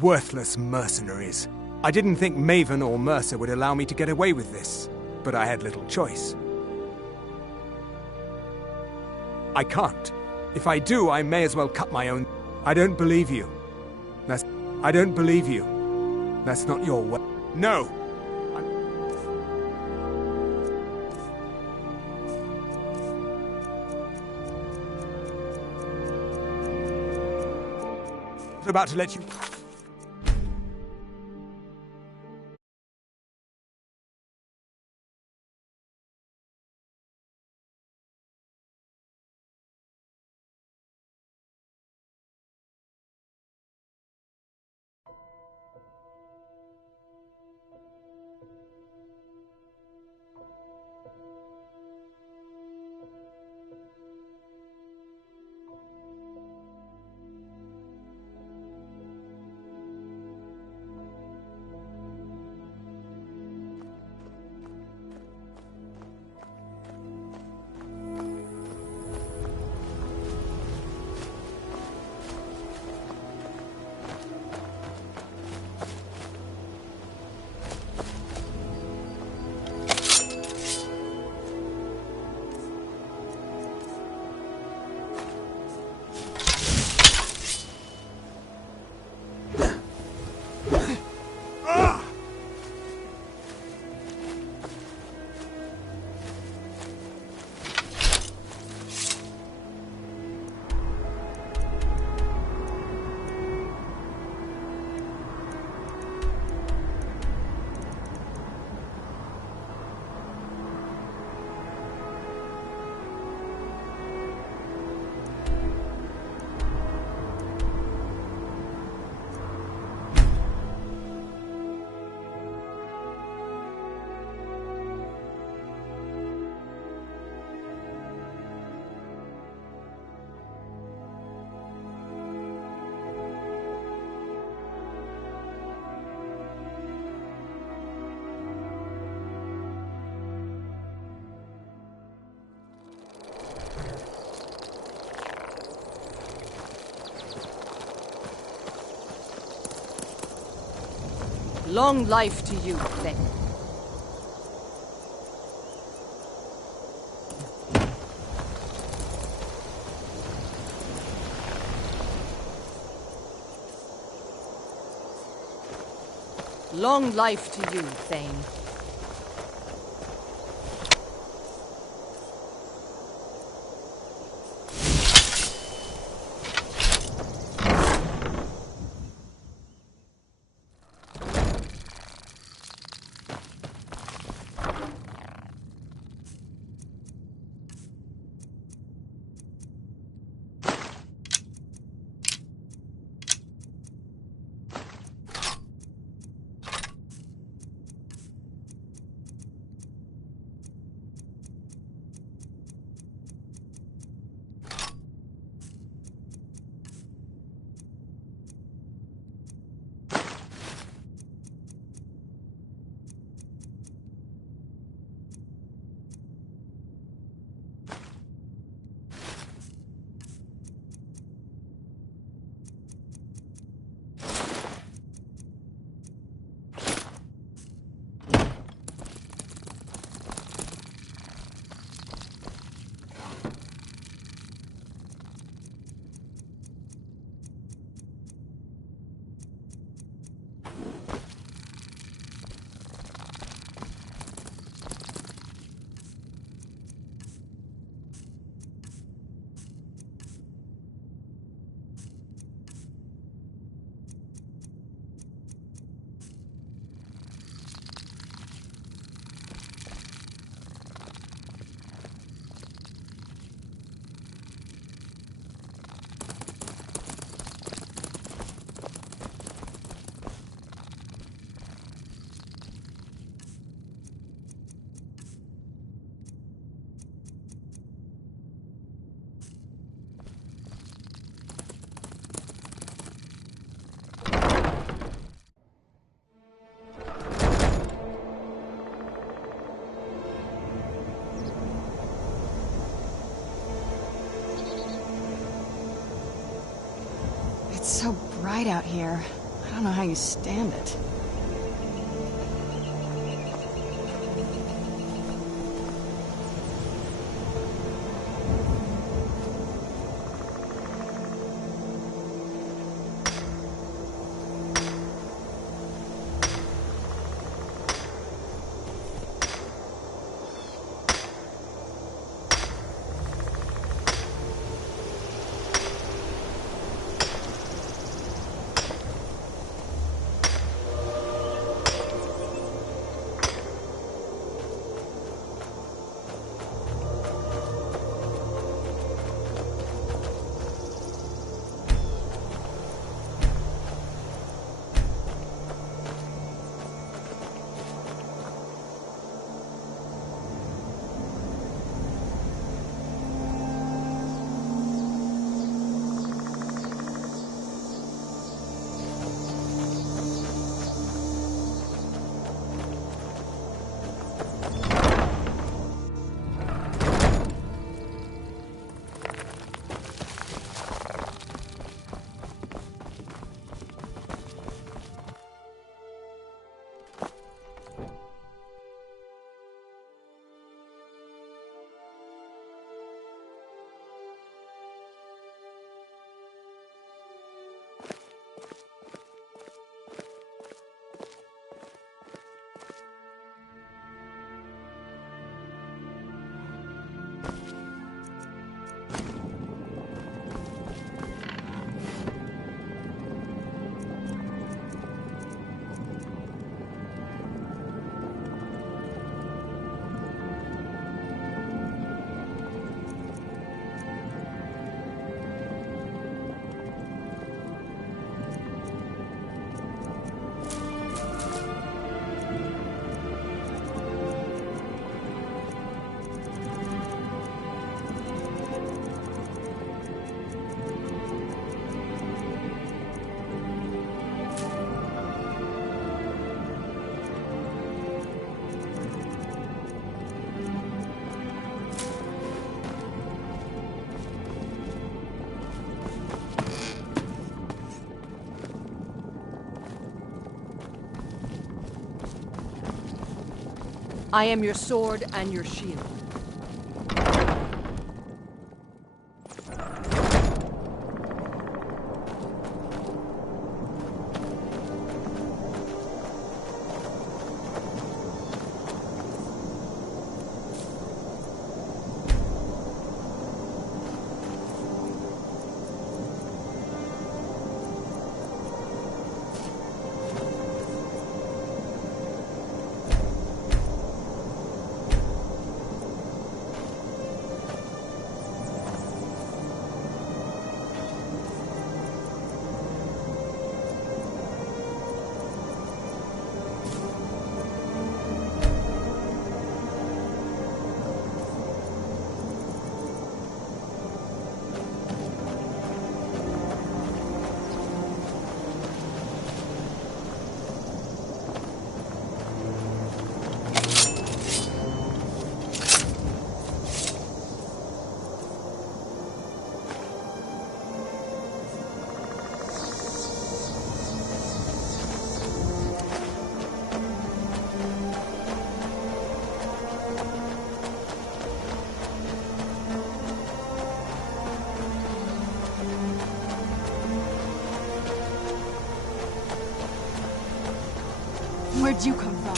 Worthless mercenaries. I didn't think Maven or Mercer would allow me to get away with this, but I had little choice. I can't. If I do, I may as well cut my own... I don't believe you. I don't believe you. That's not your way. No! I'm about to let you... Long life to you, Thane. Long life to you, Thane. It's so bright out here. I don't know how you stand it. I am your sword and your shield. Where'd you come from?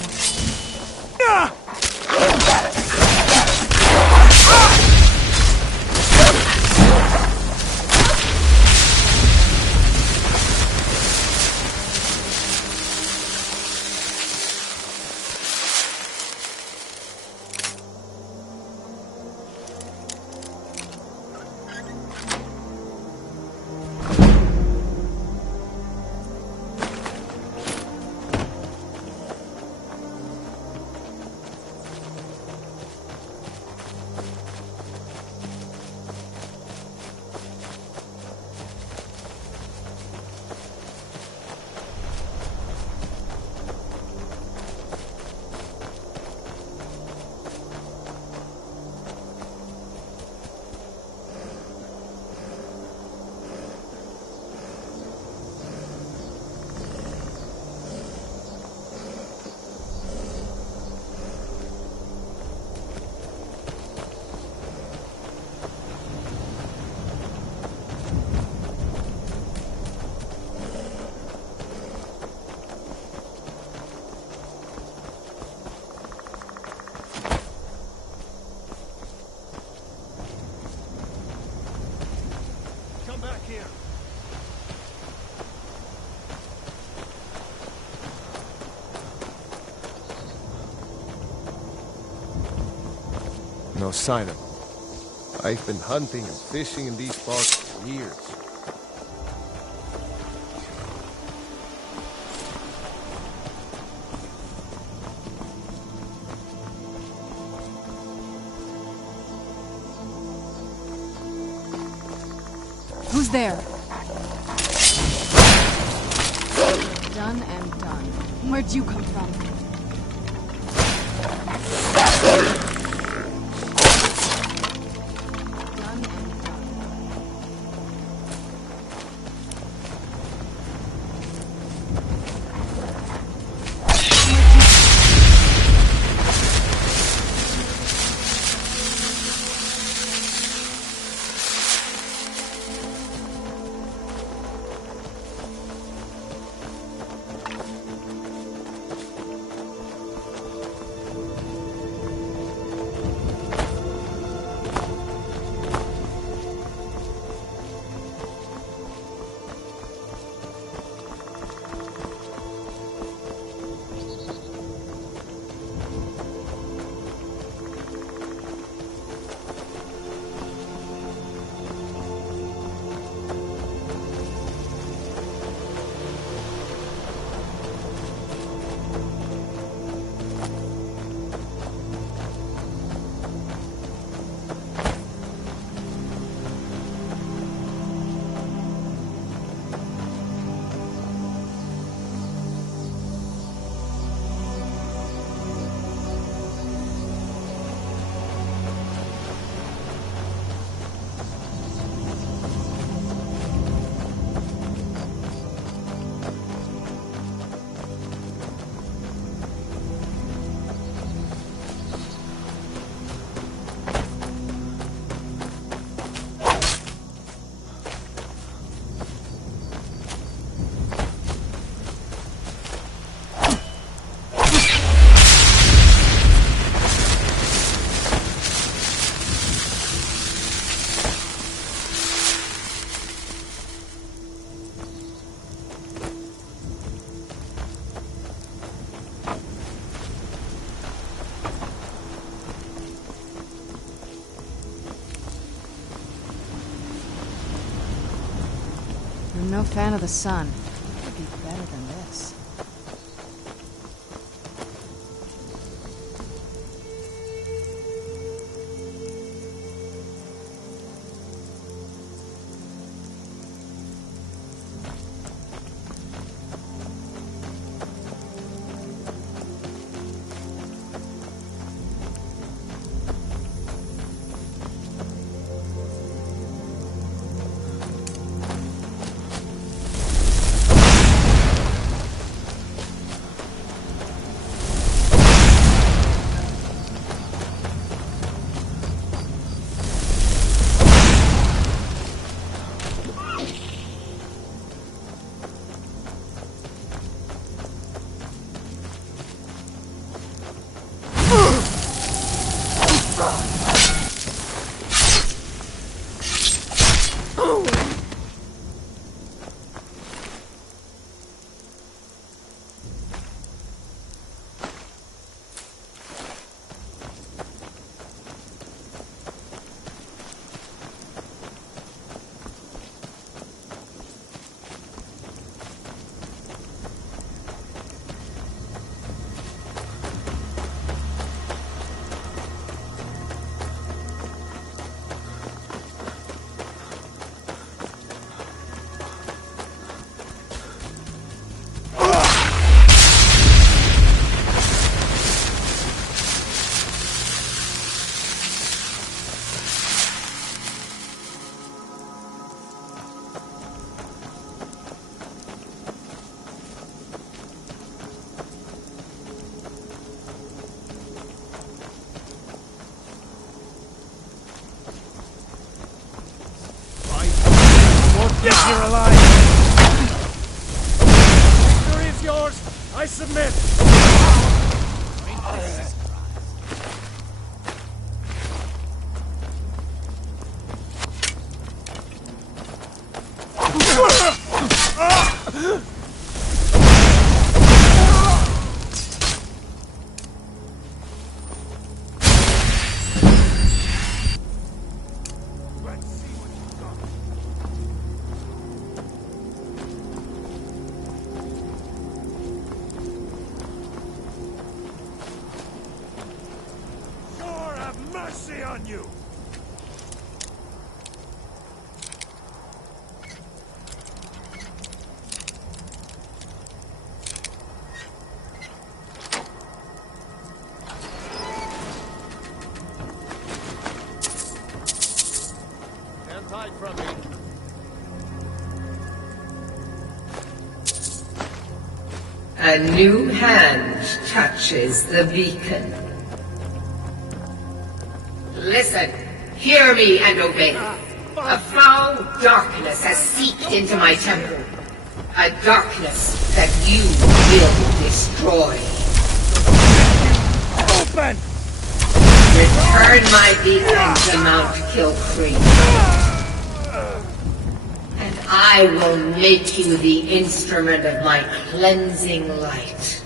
No sign of him. I've been hunting and fishing in these parts for years. Who's there? Done and done. Where'd you come from? I'm no fan of the sun. It could be better than this. You're alive! Victory is yours! I submit! Mercy on you! Can't hide from me. A new hand touches the beacon. Listen, hear me and obey. A foul darkness has seeped into my temple. A darkness that you will destroy. Open! Return my beacon to Mount Kilcree. And I will make you the instrument of my cleansing light.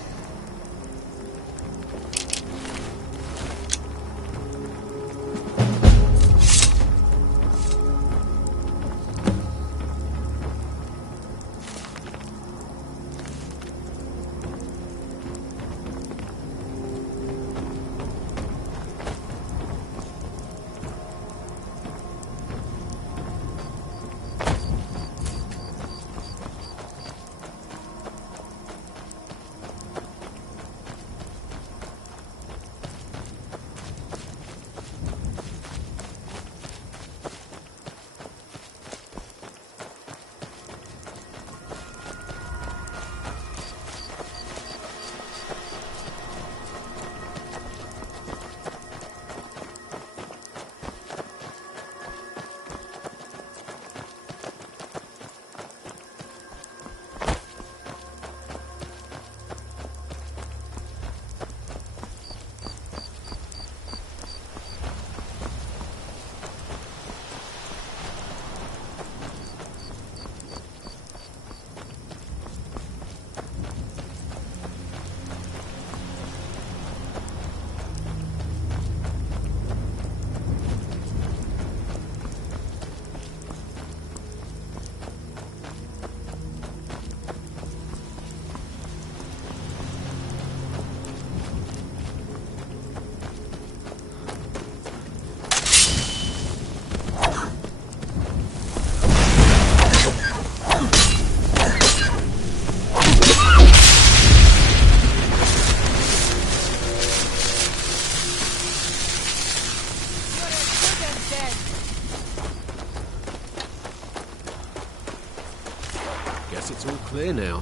Guess it's all clear now.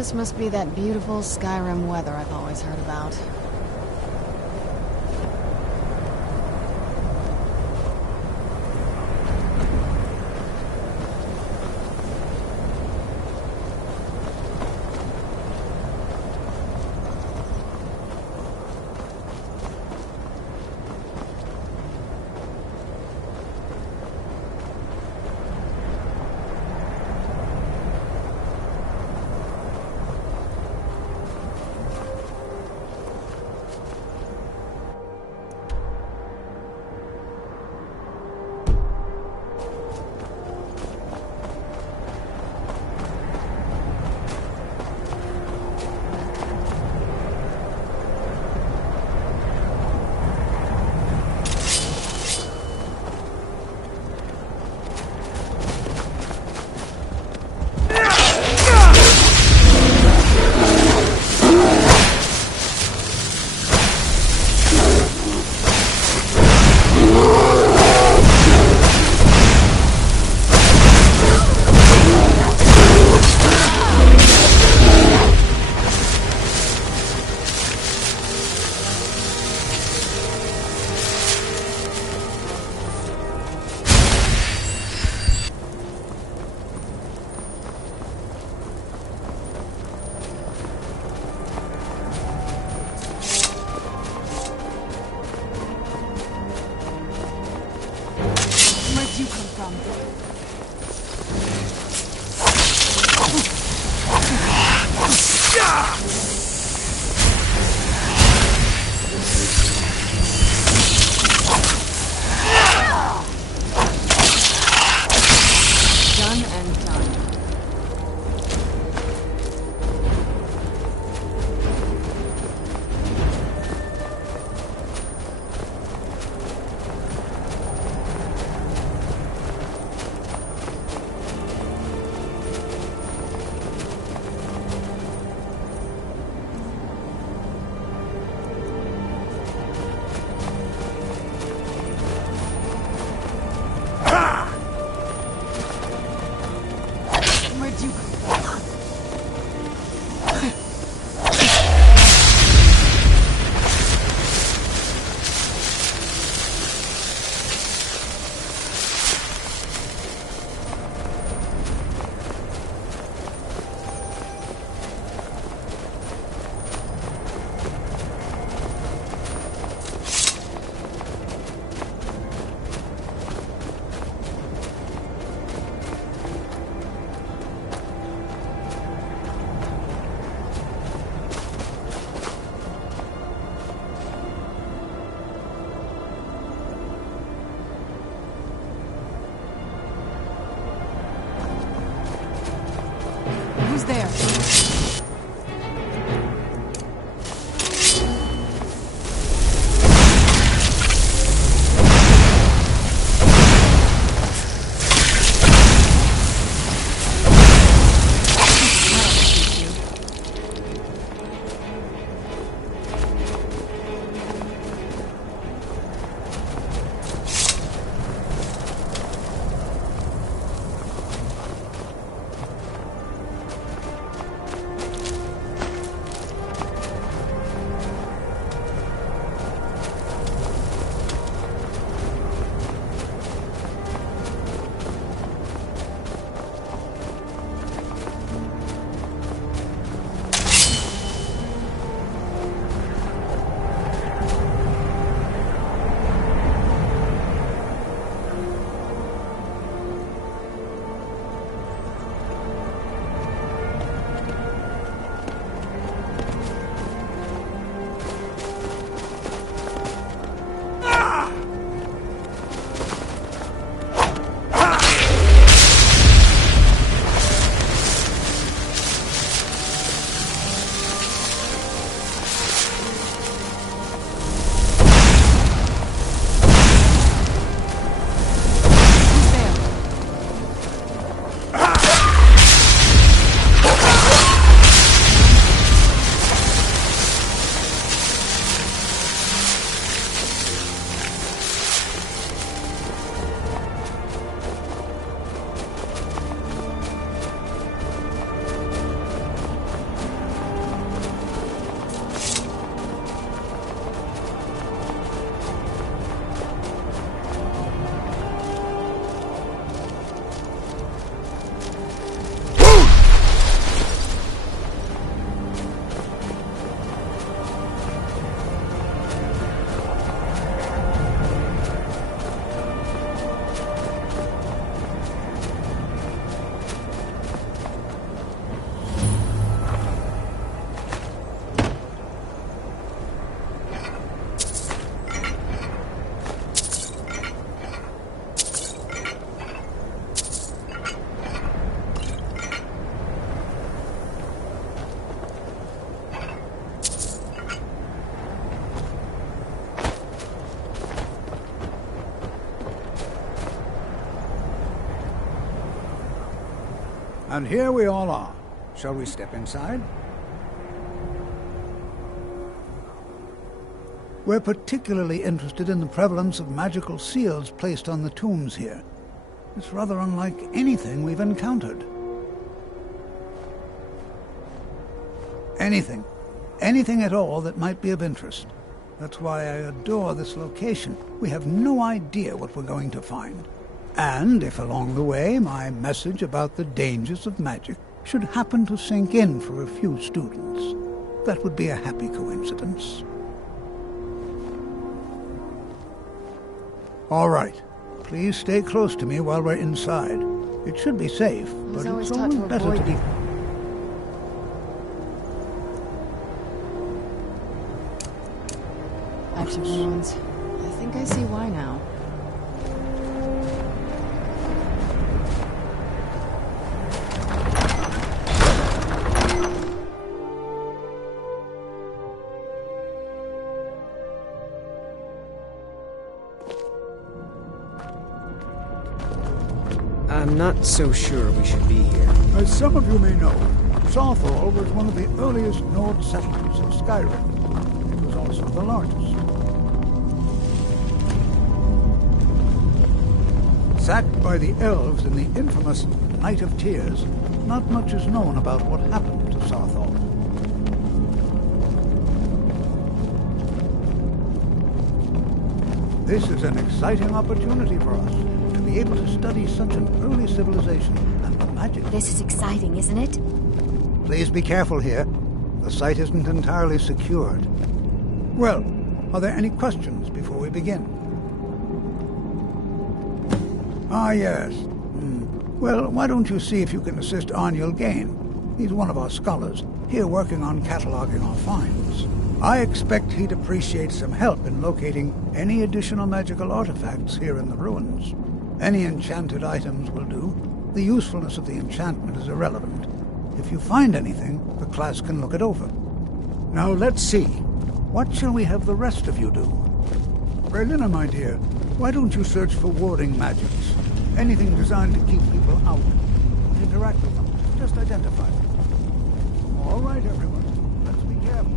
This must be that beautiful Skyrim weather I've always heard about. there? And here we all are. Shall we step inside? We're particularly interested in the prevalence of magical seals placed on the tombs here. It's rather unlike anything we've encountered. Anything. Anything at all that might be of interest. That's why I adore this location. We have no idea what we're going to find. And if along the way my message about the dangers of magic should happen to sink in for a few students, that would be a happy coincidence. All right. Please stay close to me while we're inside. It should be safe, but it's always better to be... Back to ruins. I think I see why now. I'm not so sure we should be here. As some of you may know, Southall was one of the earliest Nord settlements of Skyrim. It was also the largest. Sacked by the elves in the infamous Night of Tears, not much is known about what happened to Southall. This is an exciting opportunity for us to be able to study such an early civilization and the magic. This is exciting, isn't it? Please be careful here. The site isn't entirely secured. Well, are there any questions before we begin? Ah, yes. Well, why don't you see if you can assist Arniel Gain? He's one of our scholars, here working on cataloging our finds. I expect he'd appreciate some help in locating any additional magical artifacts here in the ruins. Any enchanted items will do. The usefulness of the enchantment is irrelevant. If you find anything, the class can look it over. Now let's see. What shall we have the rest of you do? Berlina, my dear, why don't you search for warding magics? Anything designed to keep people out. Interact with them. Just identify them. All right, everyone. Let's be careful.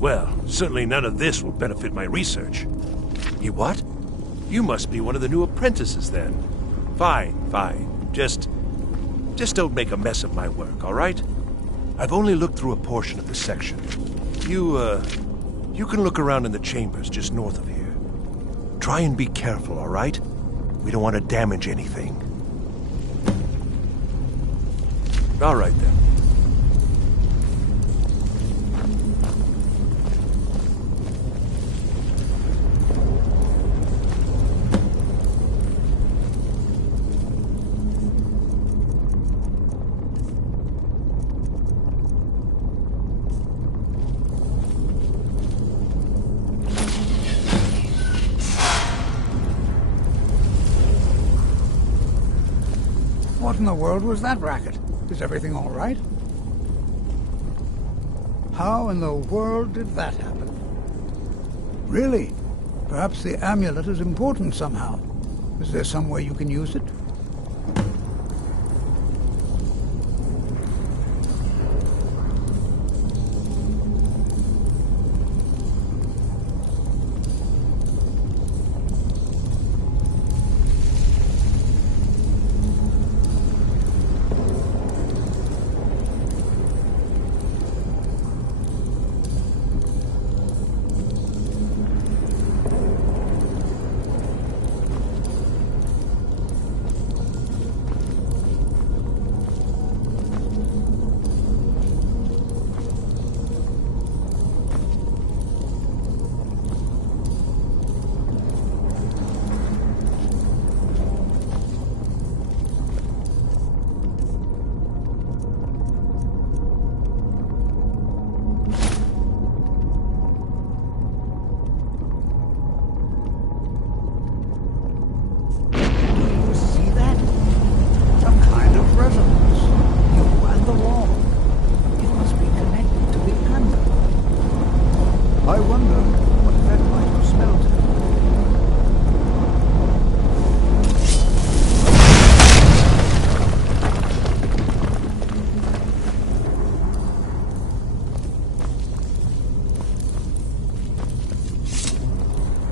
Well, certainly none of this will benefit my research. You what? You must be one of the new apprentices, then. Fine, fine. Just don't make a mess of my work, all right? I've only looked through a portion of the section. You can look around in the chambers just north of here. Try and be careful, all right? We don't want to damage anything. All right, then. What in the world was that racket? Is everything all right? How in the world did that happen? Really? Perhaps the amulet is important somehow. Is there some way you can use it?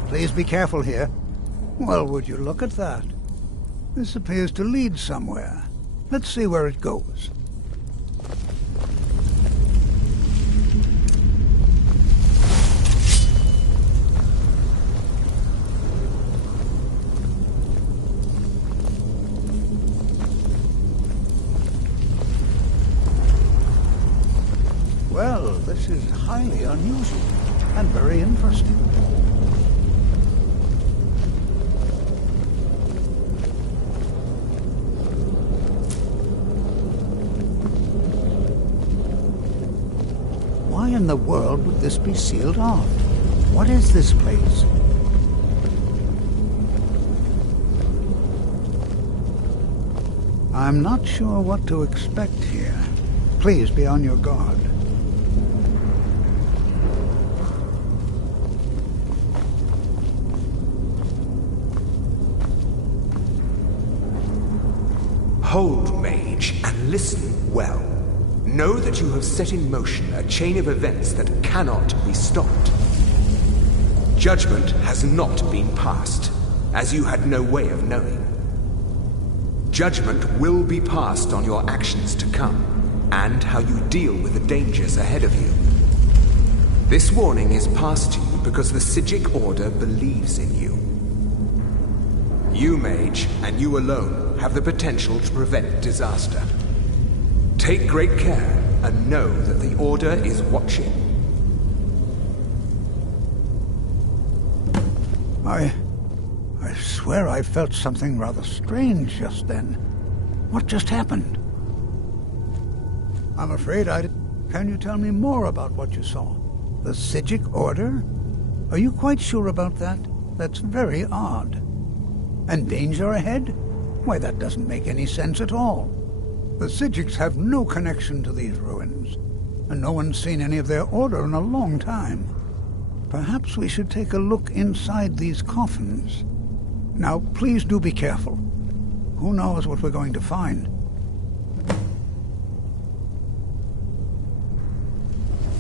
Please be careful here. Well, would you look at that? This appears to lead somewhere. Let's see where it goes. Well, this is highly unusual and very interesting. Why in the world would this be sealed off? What is this place? I'm not sure what to expect here. Please be on your guard. Hold, mage, and listen well. Know that you have set in motion a chain of events that cannot be stopped. Judgment has not been passed, as you had no way of knowing. Judgment will be passed on your actions to come. and how you deal with the dangers ahead of you. This warning is passed to you because the Psijic Order believes in you. You, Mage, and you alone, have the potential to prevent disaster. Take great care and know that the Order is watching. I swear I felt something rather strange just then. What just happened? I'm afraid I did. Can you tell me more about what you saw? The Psijic Order? Are you quite sure about that? That's very odd. And danger ahead? Why, that doesn't make any sense at all. The Psijics have no connection to these ruins, and no one's seen any of their order in a long time. Perhaps we should take a look inside these coffins. Now, please do be careful. Who knows what we're going to find?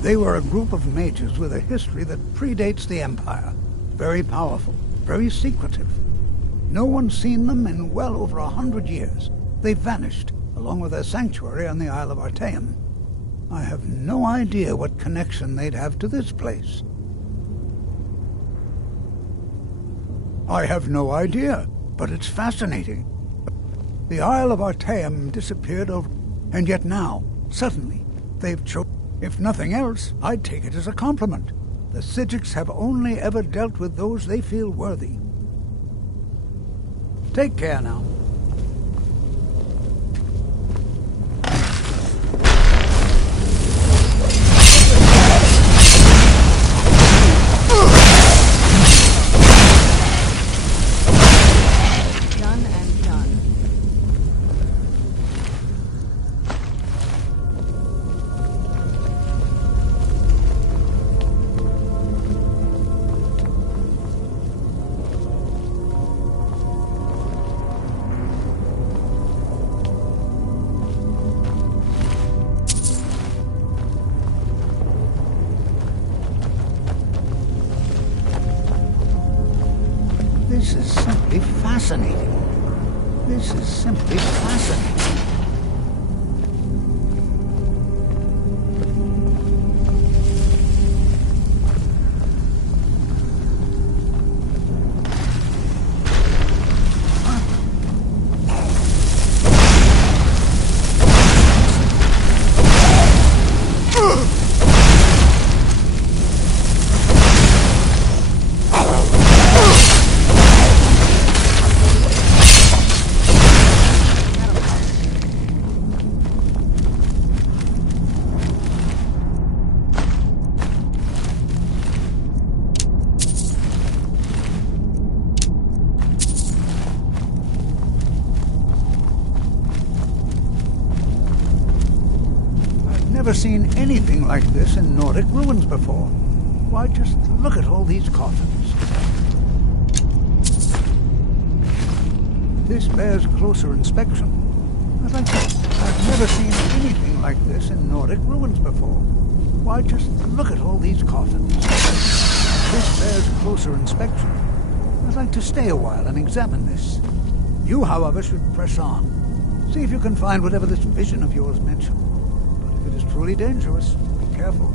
They were a group of mages with a history that predates the Empire. Very powerful, very secretive. No one's seen them in well over 100 years. They vanished, along with their sanctuary on the Isle of Artaeum. I have no idea what connection they'd have to this place. I have no idea, but it's fascinating. The Isle of Artaeum disappeared over... and yet now, suddenly, they've chosen... If nothing else, I'd take it as a compliment. The Psijics have only ever dealt with those they feel worthy. Take care now. Done and done. This is simply fascinating. This is simply fascinating. Never seen anything like this in Nordic ruins before. Why, just look at all these coffins. This bears closer inspection. I've never seen anything like this in Nordic ruins before. Why, just look at all these coffins. This bears closer inspection. I'd like to stay a while and examine this. You, however, should press on. See if you can find whatever this vision of yours mentioned. It is truly dangerous. Be careful.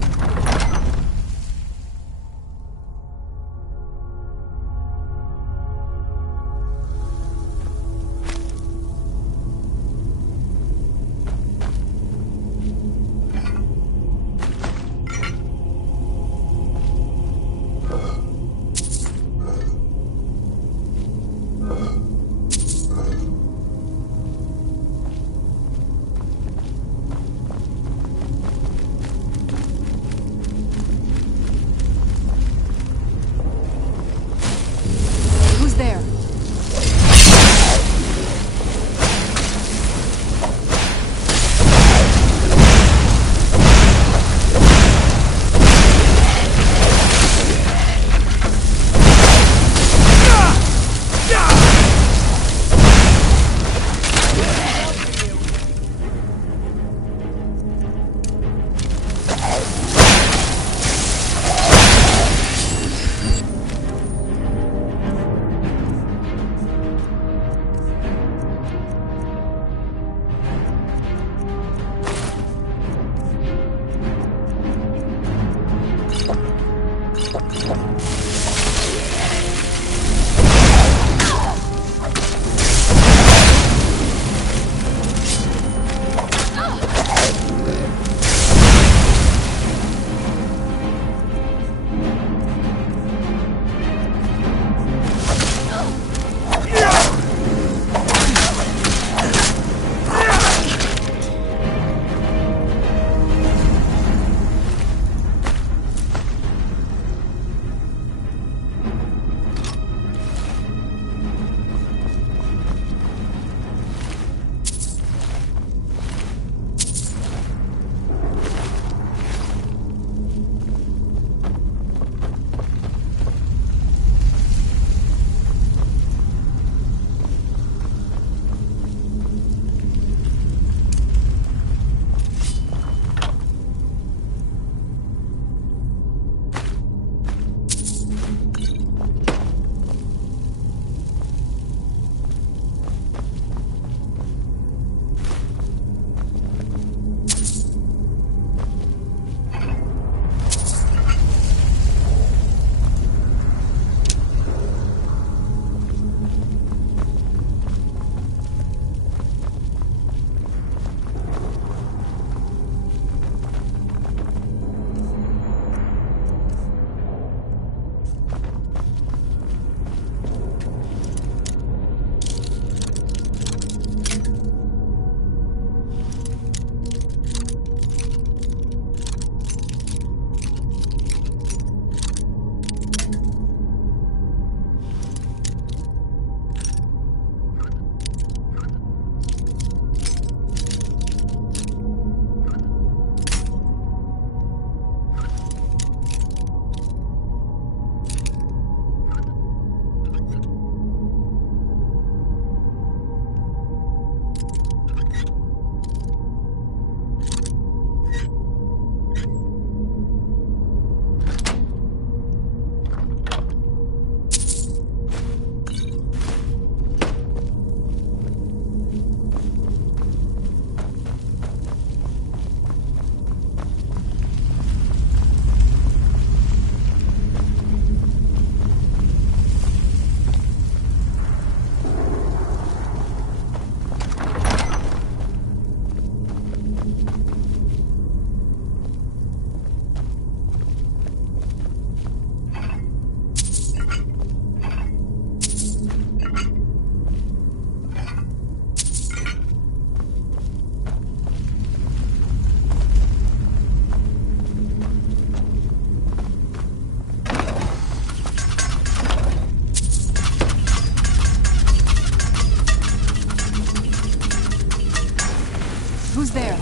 Who's there?